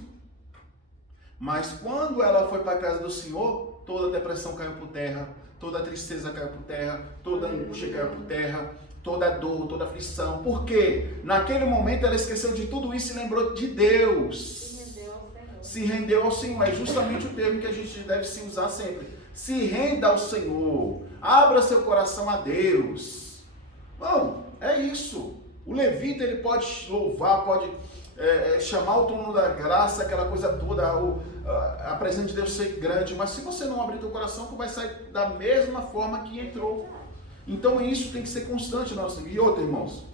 Mas quando ela foi para a casa do Senhor, toda a depressão caiu por terra, toda a tristeza caiu por terra, toda a angústia caiu por terra, toda a dor, toda a aflição. Por quê? Naquele momento ela esqueceu de tudo isso e lembrou de Deus. Se rendeu ao Senhor. É justamente o termo que a gente deve se usar sempre. Se renda ao Senhor. Abra seu coração a Deus. Bom, é isso. O levita, ele pode louvar, pode chamar o trono da graça, aquela coisa toda, a presença de Deus ser grande, mas se você não abrir teu coração, tu vai sair da mesma forma que entrou. Então isso tem que ser constante, nossa. E outra, irmãos,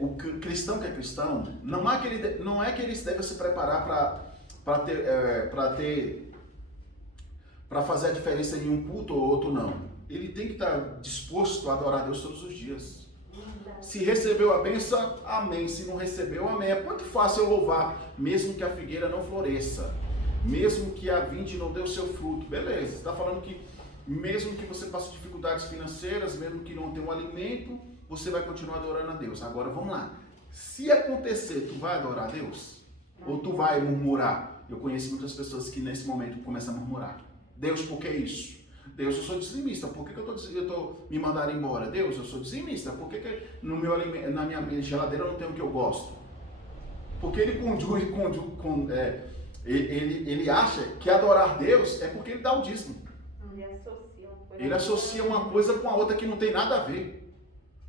o cristão que é cristão, não é que ele deve se preparar para fazer a diferença em um culto ou outro, não. Ele tem que estar disposto a adorar a Deus todos os dias. Se recebeu a bênção, amém. Se não recebeu, amém. É muito fácil eu louvar, mesmo que a figueira não floresça, mesmo que a vinde não dê o seu fruto. Beleza, você está falando que mesmo que você passe dificuldades financeiras, mesmo que não tenha um alimento, você vai continuar adorando a Deus. Agora vamos lá. Se acontecer, tu vai adorar a Deus? Ou tu vai murmurar? Eu conheço muitas pessoas que nesse momento começam a murmurar. Deus, por que isso? Deus, eu sou dizimista, por que eu tô me mandando embora? Deus, eu sou dizimista, por que no meu alimento, na minha geladeira não tem o que eu gosto? Porque ele acha que adorar Deus é porque ele dá o dízimo. Ele associa uma coisa com a outra que não tem nada a ver.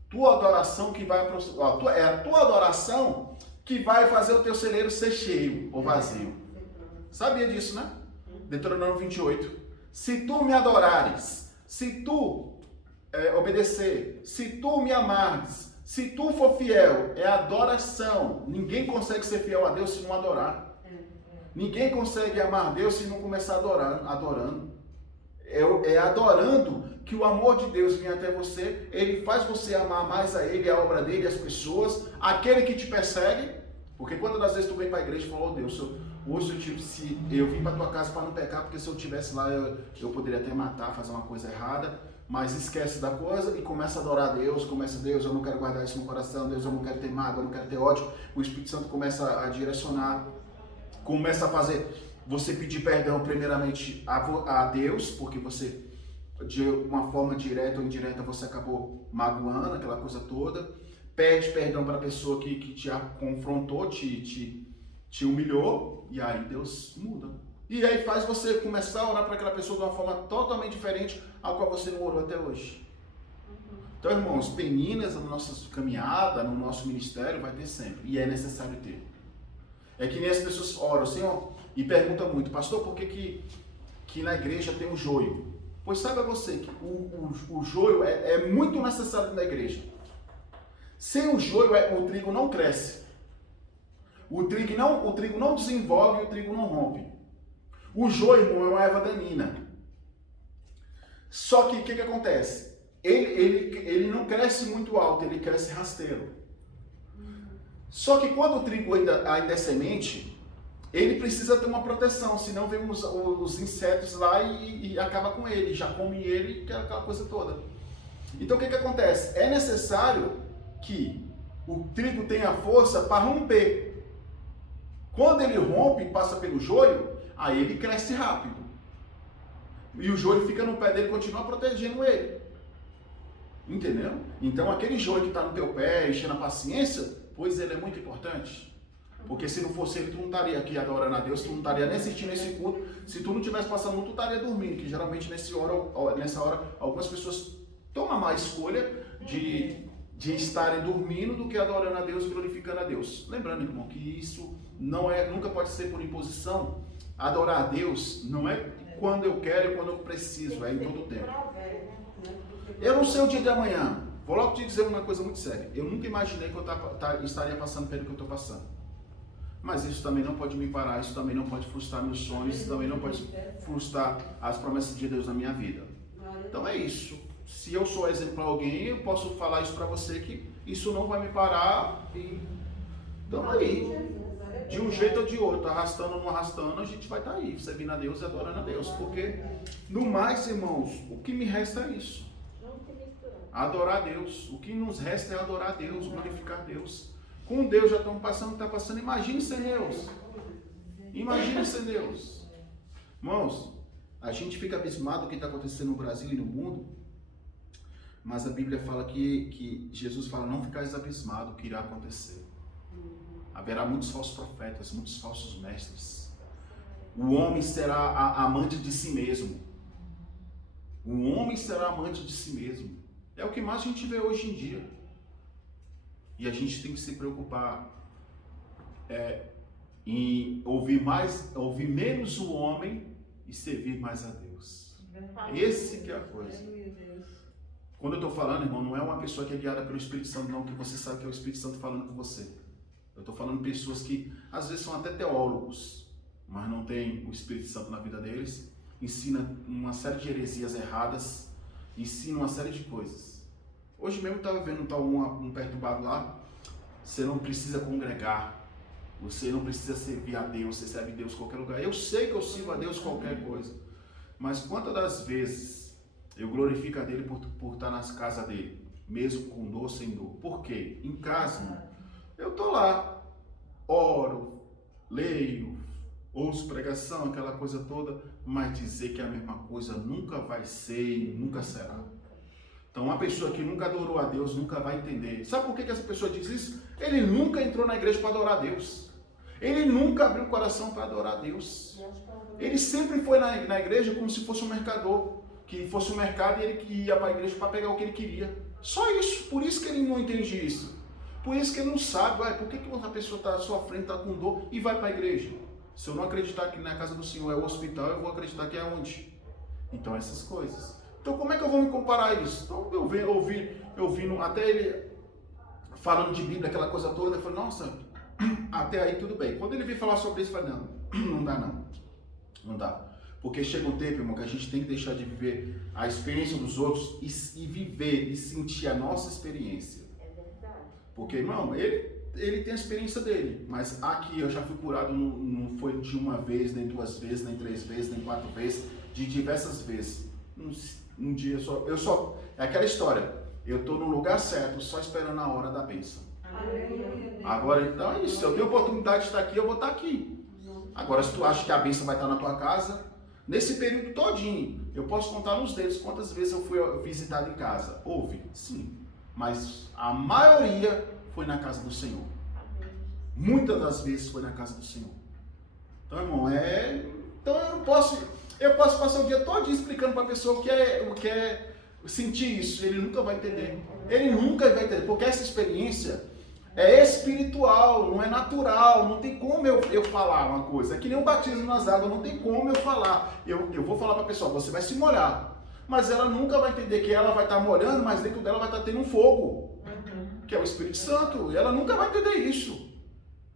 Tua adoração que vai aproximar, é a tua adoração que vai fazer o teu celeiro ser cheio ou vazio. Sabia disso, né? Deuteronômio 28. Se tu me adorares, se tu obedecer, se tu me amares, se tu for fiel, é adoração. Ninguém consegue ser fiel a Deus se não adorar. Ninguém consegue amar a Deus se não começar adorando. É adorando que o amor de Deus vem até você. Ele faz você amar mais a Ele, a obra dEle, as pessoas, aquele que te persegue. Porque quantas das vezes tu vem para a igreja e fala, oh Deus, se eu vim para tua casa para não pecar, porque se eu estivesse lá eu poderia até matar, fazer uma coisa errada, mas esquece da coisa e começa a adorar a Deus, Deus, eu não quero guardar isso no coração, Deus, eu não quero ter mágoa, eu não quero ter ódio. O Espírito Santo começa a direcionar, começa a fazer você pedir perdão primeiramente a Deus, porque você de uma forma direta ou indireta você acabou magoando, aquela coisa toda. Pede perdão para a pessoa que te confrontou, te humilhou, e aí Deus muda. E aí faz você começar a orar para aquela pessoa de uma forma totalmente diferente ao qual você não orou até hoje. Então, irmãos, peninas na nossa caminhada, no nosso ministério, vai ter sempre. E é necessário ter. É que nem as pessoas oram, Senhor, e perguntam muito, pastor, por que na igreja tem o joio? Pois saiba você que o joio é muito necessário na igreja. Sem o joio, o trigo não cresce. O trigo não desenvolve, o trigo não rompe. O joio, irmão, é uma erva daninha. Só que o que acontece? Ele não cresce muito alto, ele cresce rasteiro. Só que quando o trigo ainda é semente, ele precisa ter uma proteção, senão vem os insetos lá e acaba com ele, já come ele, que é aquela coisa toda. Então o que acontece? É necessário que o trigo tenha força para romper. Quando ele rompe e passa pelo joio, aí ele cresce rápido. E o joio fica no pé dele e continua protegendo ele. Entendeu? Então aquele joio que está no teu pé, enchendo a paciência, pois ele é muito importante. Porque se não fosse ele, tu não estaria aqui adorando a Deus, tu não estaria nem assistindo esse culto. Se tu não tivesse passando muito, tu estaria dormindo. Que geralmente nessa hora, algumas pessoas tomam mais escolha de estarem dormindo do que adorando a Deus e glorificando a Deus. Lembrando, irmão, que isso nunca pode ser por imposição. Adorar a Deus não é quando eu quero e quando eu preciso, é em todo o tempo. Eu não sei o dia de amanhã. Vou logo te dizer uma coisa muito séria. Eu nunca imaginei que eu estaria passando pelo que eu estou passando. Mas isso também não pode me parar, isso também não pode frustrar meus sonhos, isso também não pode frustrar as promessas de Deus na minha vida. Então é isso. Se eu sou exemplo para alguém, eu posso falar isso para você, que isso não vai me parar. Então aí, de um jeito ou de outro, arrastando ou não arrastando, a gente vai estar aí, servindo a Deus e adorando a Deus. Porque, no mais, irmãos, o que me resta é isso. Adorar a Deus. O que nos resta é adorar a Deus, glorificar a Deus. Com Deus já estamos passando, está passando. Imagine sem Deus. Imagine sem Deus. Irmãos, a gente fica abismado com o que está acontecendo no Brasil e no mundo. Mas a Bíblia fala que Jesus fala, não ficais abismado, o que irá acontecer. Haverá muitos falsos profetas, muitos falsos mestres. O homem será amante de si mesmo. O homem será amante de si mesmo. É o que mais a gente vê hoje em dia. E a gente tem que se preocupar em ouvir menos o homem e servir mais a Deus. Esse que é a coisa. Quando eu estou falando, irmão, não é uma pessoa que é guiada pelo Espírito Santo, não, que você sabe que é o Espírito Santo falando com você. Eu estou falando de pessoas que, às vezes, são até teólogos, mas não tem o Espírito Santo na vida deles, ensinam uma série de heresias erradas, ensinam uma série de coisas. Hoje mesmo eu estava vendo um perturbado lá, você não precisa congregar, você não precisa servir a Deus, você serve a Deus em qualquer lugar. Eu sei que eu sirvo a Deus em qualquer coisa, mas quantas das vezes eu glorifico a dele por estar nas casas dele, mesmo com dor, sem dor? Por quê? Em casa, eu estou lá, oro, leio, ouço pregação, aquela coisa toda, mas dizer que é a mesma coisa nunca vai ser e nunca será. Então, uma pessoa que nunca adorou a Deus nunca vai entender. Sabe por que essa pessoa diz isso? Ele nunca entrou na igreja para adorar a Deus. Ele nunca abriu o coração para adorar a Deus. Ele sempre foi na igreja como se fosse um mercador. Que fosse um mercado e ele ia para a igreja para pegar o que ele queria. Só isso. Por isso que ele não entende isso. Por isso que ele não sabe. Por que outra pessoa está à sua frente, está com dor e vai para a igreja? Se eu não acreditar que na casa do Senhor é o hospital, eu vou acreditar que é onde? Então, essas coisas. Então, como é que eu vou me comparar a isso? Então, eu ouvi até ele falando de Bíblia, aquela coisa toda, eu falei, nossa, até aí tudo bem. Quando ele veio falar sobre isso, eu falei, não dá não. Não dá. Porque chega um tempo, irmão, que a gente tem que deixar de viver a experiência dos outros e viver e sentir a nossa experiência. É verdade. Porque, irmão, ele tem a experiência dele, mas aqui eu já fui curado, não foi de uma vez, nem duas vezes, nem três vezes, nem quatro vezes, de diversas vezes. Um dia é aquela história, eu estou no lugar certo, só esperando a hora da bênção. Agora, então é isso, se eu tenho oportunidade de estar aqui, eu vou estar aqui. Agora, se tu acha que a bênção vai estar na tua casa, Nesse período todinho, eu posso contar nos dedos quantas vezes eu fui visitado em casa. Houve, sim. Mas a maioria foi na casa do Senhor. Muitas das vezes foi na casa do Senhor. Então, irmão, então eu posso passar o dia todo explicando para a pessoa o que é sentir isso. Ele nunca vai entender. Ele nunca vai entender, porque essa experiência é espiritual, não é natural. Não tem como eu falar uma coisa. É que nem o batismo nas águas, não tem como eu falar. Eu vou falar para a pessoa, você vai se molhar. Mas ela nunca vai entender que ela vai estar molhando, mas dentro dela vai estar tendo um fogo, que é o Espírito Santo. E ela nunca vai entender isso.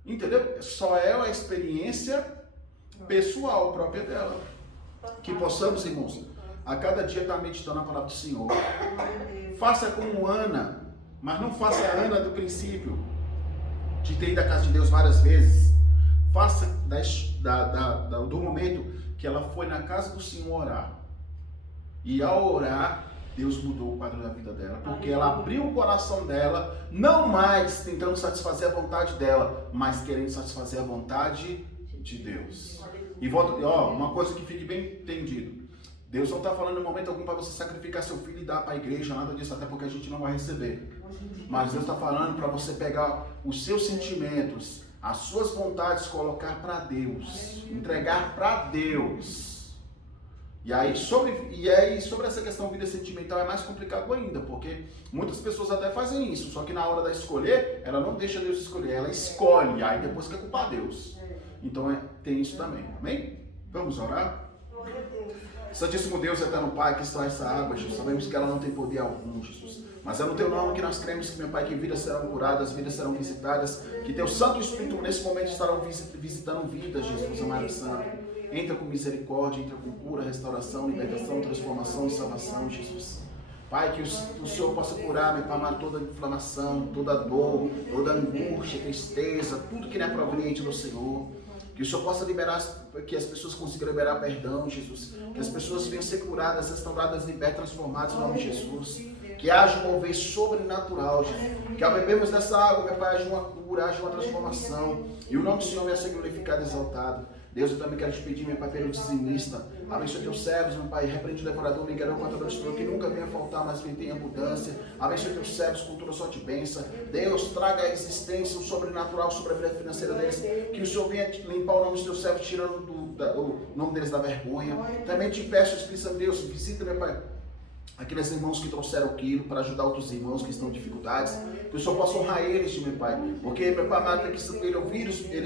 Entendeu? Só é a experiência pessoal própria dela. Que possamos, irmãos, a cada dia estar meditando na palavra do Senhor. Faça como Ana, mas não faça a Ana do princípio, de ter ido à casa de Deus várias vezes. Faça do momento que ela foi na casa do Senhor orar. E ao orar, Deus mudou o quadro da vida dela, porque ela abriu o coração dela, não mais tentando satisfazer a vontade dela, mas querendo satisfazer a vontade de Deus. E uma coisa que fique bem entendido. Deus não está falando em momento algum para você sacrificar seu filho e dar para a igreja, nada disso, até porque a gente não vai receber. Mas Deus está falando para você pegar os seus sentimentos, as suas vontades, colocar para Deus, entregar para Deus. E aí sobre essa questão vida sentimental é mais complicado ainda, porque muitas pessoas até fazem isso, só que na hora da escolher, ela não deixa Deus escolher, ela escolhe, aí depois quer culpar Deus. Então tem isso também, amém? Vamos orar? Santíssimo Deus, eterno Pai, que está essa água, Jesus, sabemos que ela não tem poder algum, Jesus. Mas é no Teu nome que nós cremos que, meu Pai, que vidas serão curadas, vidas serão visitadas, que Teu Santo Espírito nesse momento estarão visitando vidas, Jesus, amado Santo. Entra com misericórdia, entra com cura, restauração, libertação, transformação e salvação, Jesus. Pai, que o Senhor possa curar, meu Pai amado, toda inflamação, toda dor, toda angústia, tristeza, tudo que não é proveniente do Senhor. Que o Senhor possa liberar, que as pessoas consigam liberar perdão, Jesus. Que as pessoas venham ser curadas, restauradas, libertas, transformadas em nome de Jesus. Que haja um mover sobrenatural, Jesus. Que ao bebermos dessa água, meu Pai, haja uma cura, haja uma transformação. E o nome do Senhor venha ser glorificado e exaltado. Deus, eu também quero te pedir, meu Pai, pelo dizimista. Abençoe teus servos, meu Pai. Repreende o devorador, Miguel, o contador de que nunca venha faltar, mas venha ter abundância. Abençoe teus servos com toda sorte e bênção. Deus, traga a existência, o sobrenatural sobre a vida financeira deles. Que o Senhor venha limpar o nome dos teus servos, tirando o nome deles da vergonha. Também te peço, Espírito Santo de Deus, visita, meu Pai, aqueles irmãos que trouxeram o quilo para ajudar outros irmãos que estão em dificuldades, que o Senhor possa honrar eles, meu Pai, porque, meu Pai amado, eles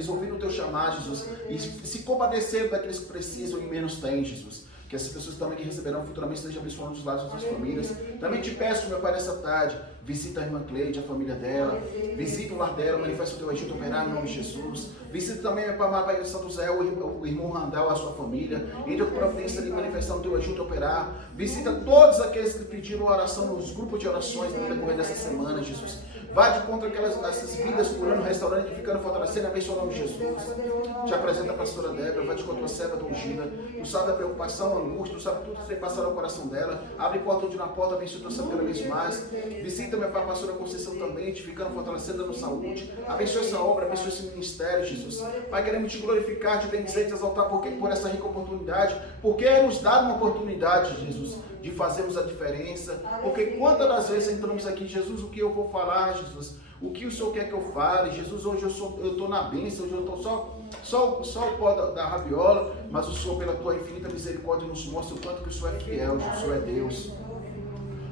ouviram o Teu chamado, Jesus, e se compadeceram daqueles que precisam e menos têm, Jesus. Que essas pessoas também que receberão futuramente estejam abençoando os lares das suas famílias. Também te peço, meu Pai, nessa tarde, visita a irmã Cleide, a família dela, visita o lar dela, manifesta o Teu agito operário em nome de Jesus. Visita também, meu Pai amado, Pai de Santo Zé, o irmão Randall, a sua família. Entra com providência de manifestar o Teu agito operário. Visita todos aqueles que pediram oração nos grupos de orações no decorrer dessa semana, Jesus. Vá de contra essas vidas, curando, restaurando, edificando, fortalecendo, abençoando o nome de Jesus. Te apresenta a pastora Débora, vai de contra a serva do ungida. Tu sabe a preocupação, a angústia, tu sabe tudo que tem passado no coração dela. Abre porta onde na porta, abençoa o teu santo cada vez mais. Visita, meu Pai, a pastora Conceição também, edificando, fortalecendo, dando saúde. Abençoa essa obra, abençoa esse ministério, Jesus. Pai, queremos te glorificar, te bendizer, te exaltar por essa rica oportunidade, porque é nos dado uma oportunidade, Jesus, de fazermos a diferença. Porque quantas das vezes entramos aqui, Jesus, o que eu vou falar, Jesus? O que o Senhor quer que eu fale? Jesus, hoje eu estou na bênção, hoje eu estou só o pó da rabiola, mas o Senhor, pela Tua infinita misericórdia, nos mostra o quanto que o Senhor é fiel, que o Senhor é Deus.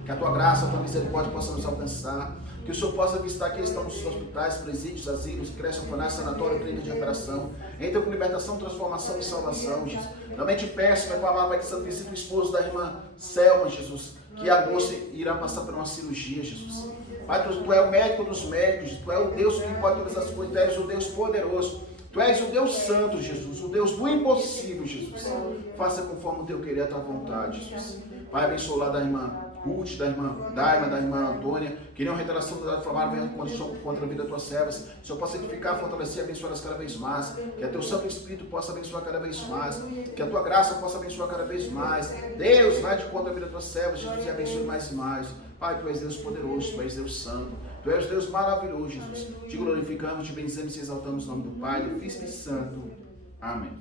Que a Tua graça, a Tua misericórdia possa nos alcançar. Que o Senhor possa visitar aqueles que estão nos hospitais, presídios, asilos, creches, orfanatos, sanatório, clínica de recuperação. Entra com libertação, transformação e salvação, Jesus. Também te peço, meu Pai amado, Pai, que Santo visita o esposo da irmã Selma, Jesus, que a moça irá passar por uma cirurgia, Jesus. Pai, Tu é o médico dos médicos, Tu é o Deus que pode todas as coisas, Tu és o Deus poderoso. Tu és o Deus santo, Jesus, o Deus do impossível, Jesus. Faça conforme o Teu querer, a Tua vontade, Jesus. Pai, abençoa lá da irmã Ruth, da irmã Daima, da irmã Antônia, que nenhuma retaliação da forma venha contra a vida das Tuas servas. Que o Senhor possa edificar, fortalecer e abençoar-as cada vez mais. Que a Teu Santo Espírito possa abençoar cada vez mais. Que a Tua graça possa abençoar cada vez mais. Deus, vai de conta a vida das Tuas servas, Jesus, e abençoe mais e mais. Pai, Tu és Deus poderoso, Tu és Deus santo. Tu és Deus maravilhoso, Jesus. Te glorificamos, te benzemos e exaltamos o nome do Pai, do Filho e do Espírito Santo. Amém.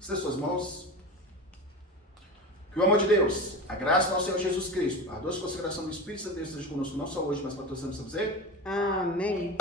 Estenda suas mãos. Que o amor de Deus, a graça do nosso Senhor Jesus Cristo, a doce consagração do Espírito Santo de Deus esteja conosco não só hoje, mas para todos os anos. Amém.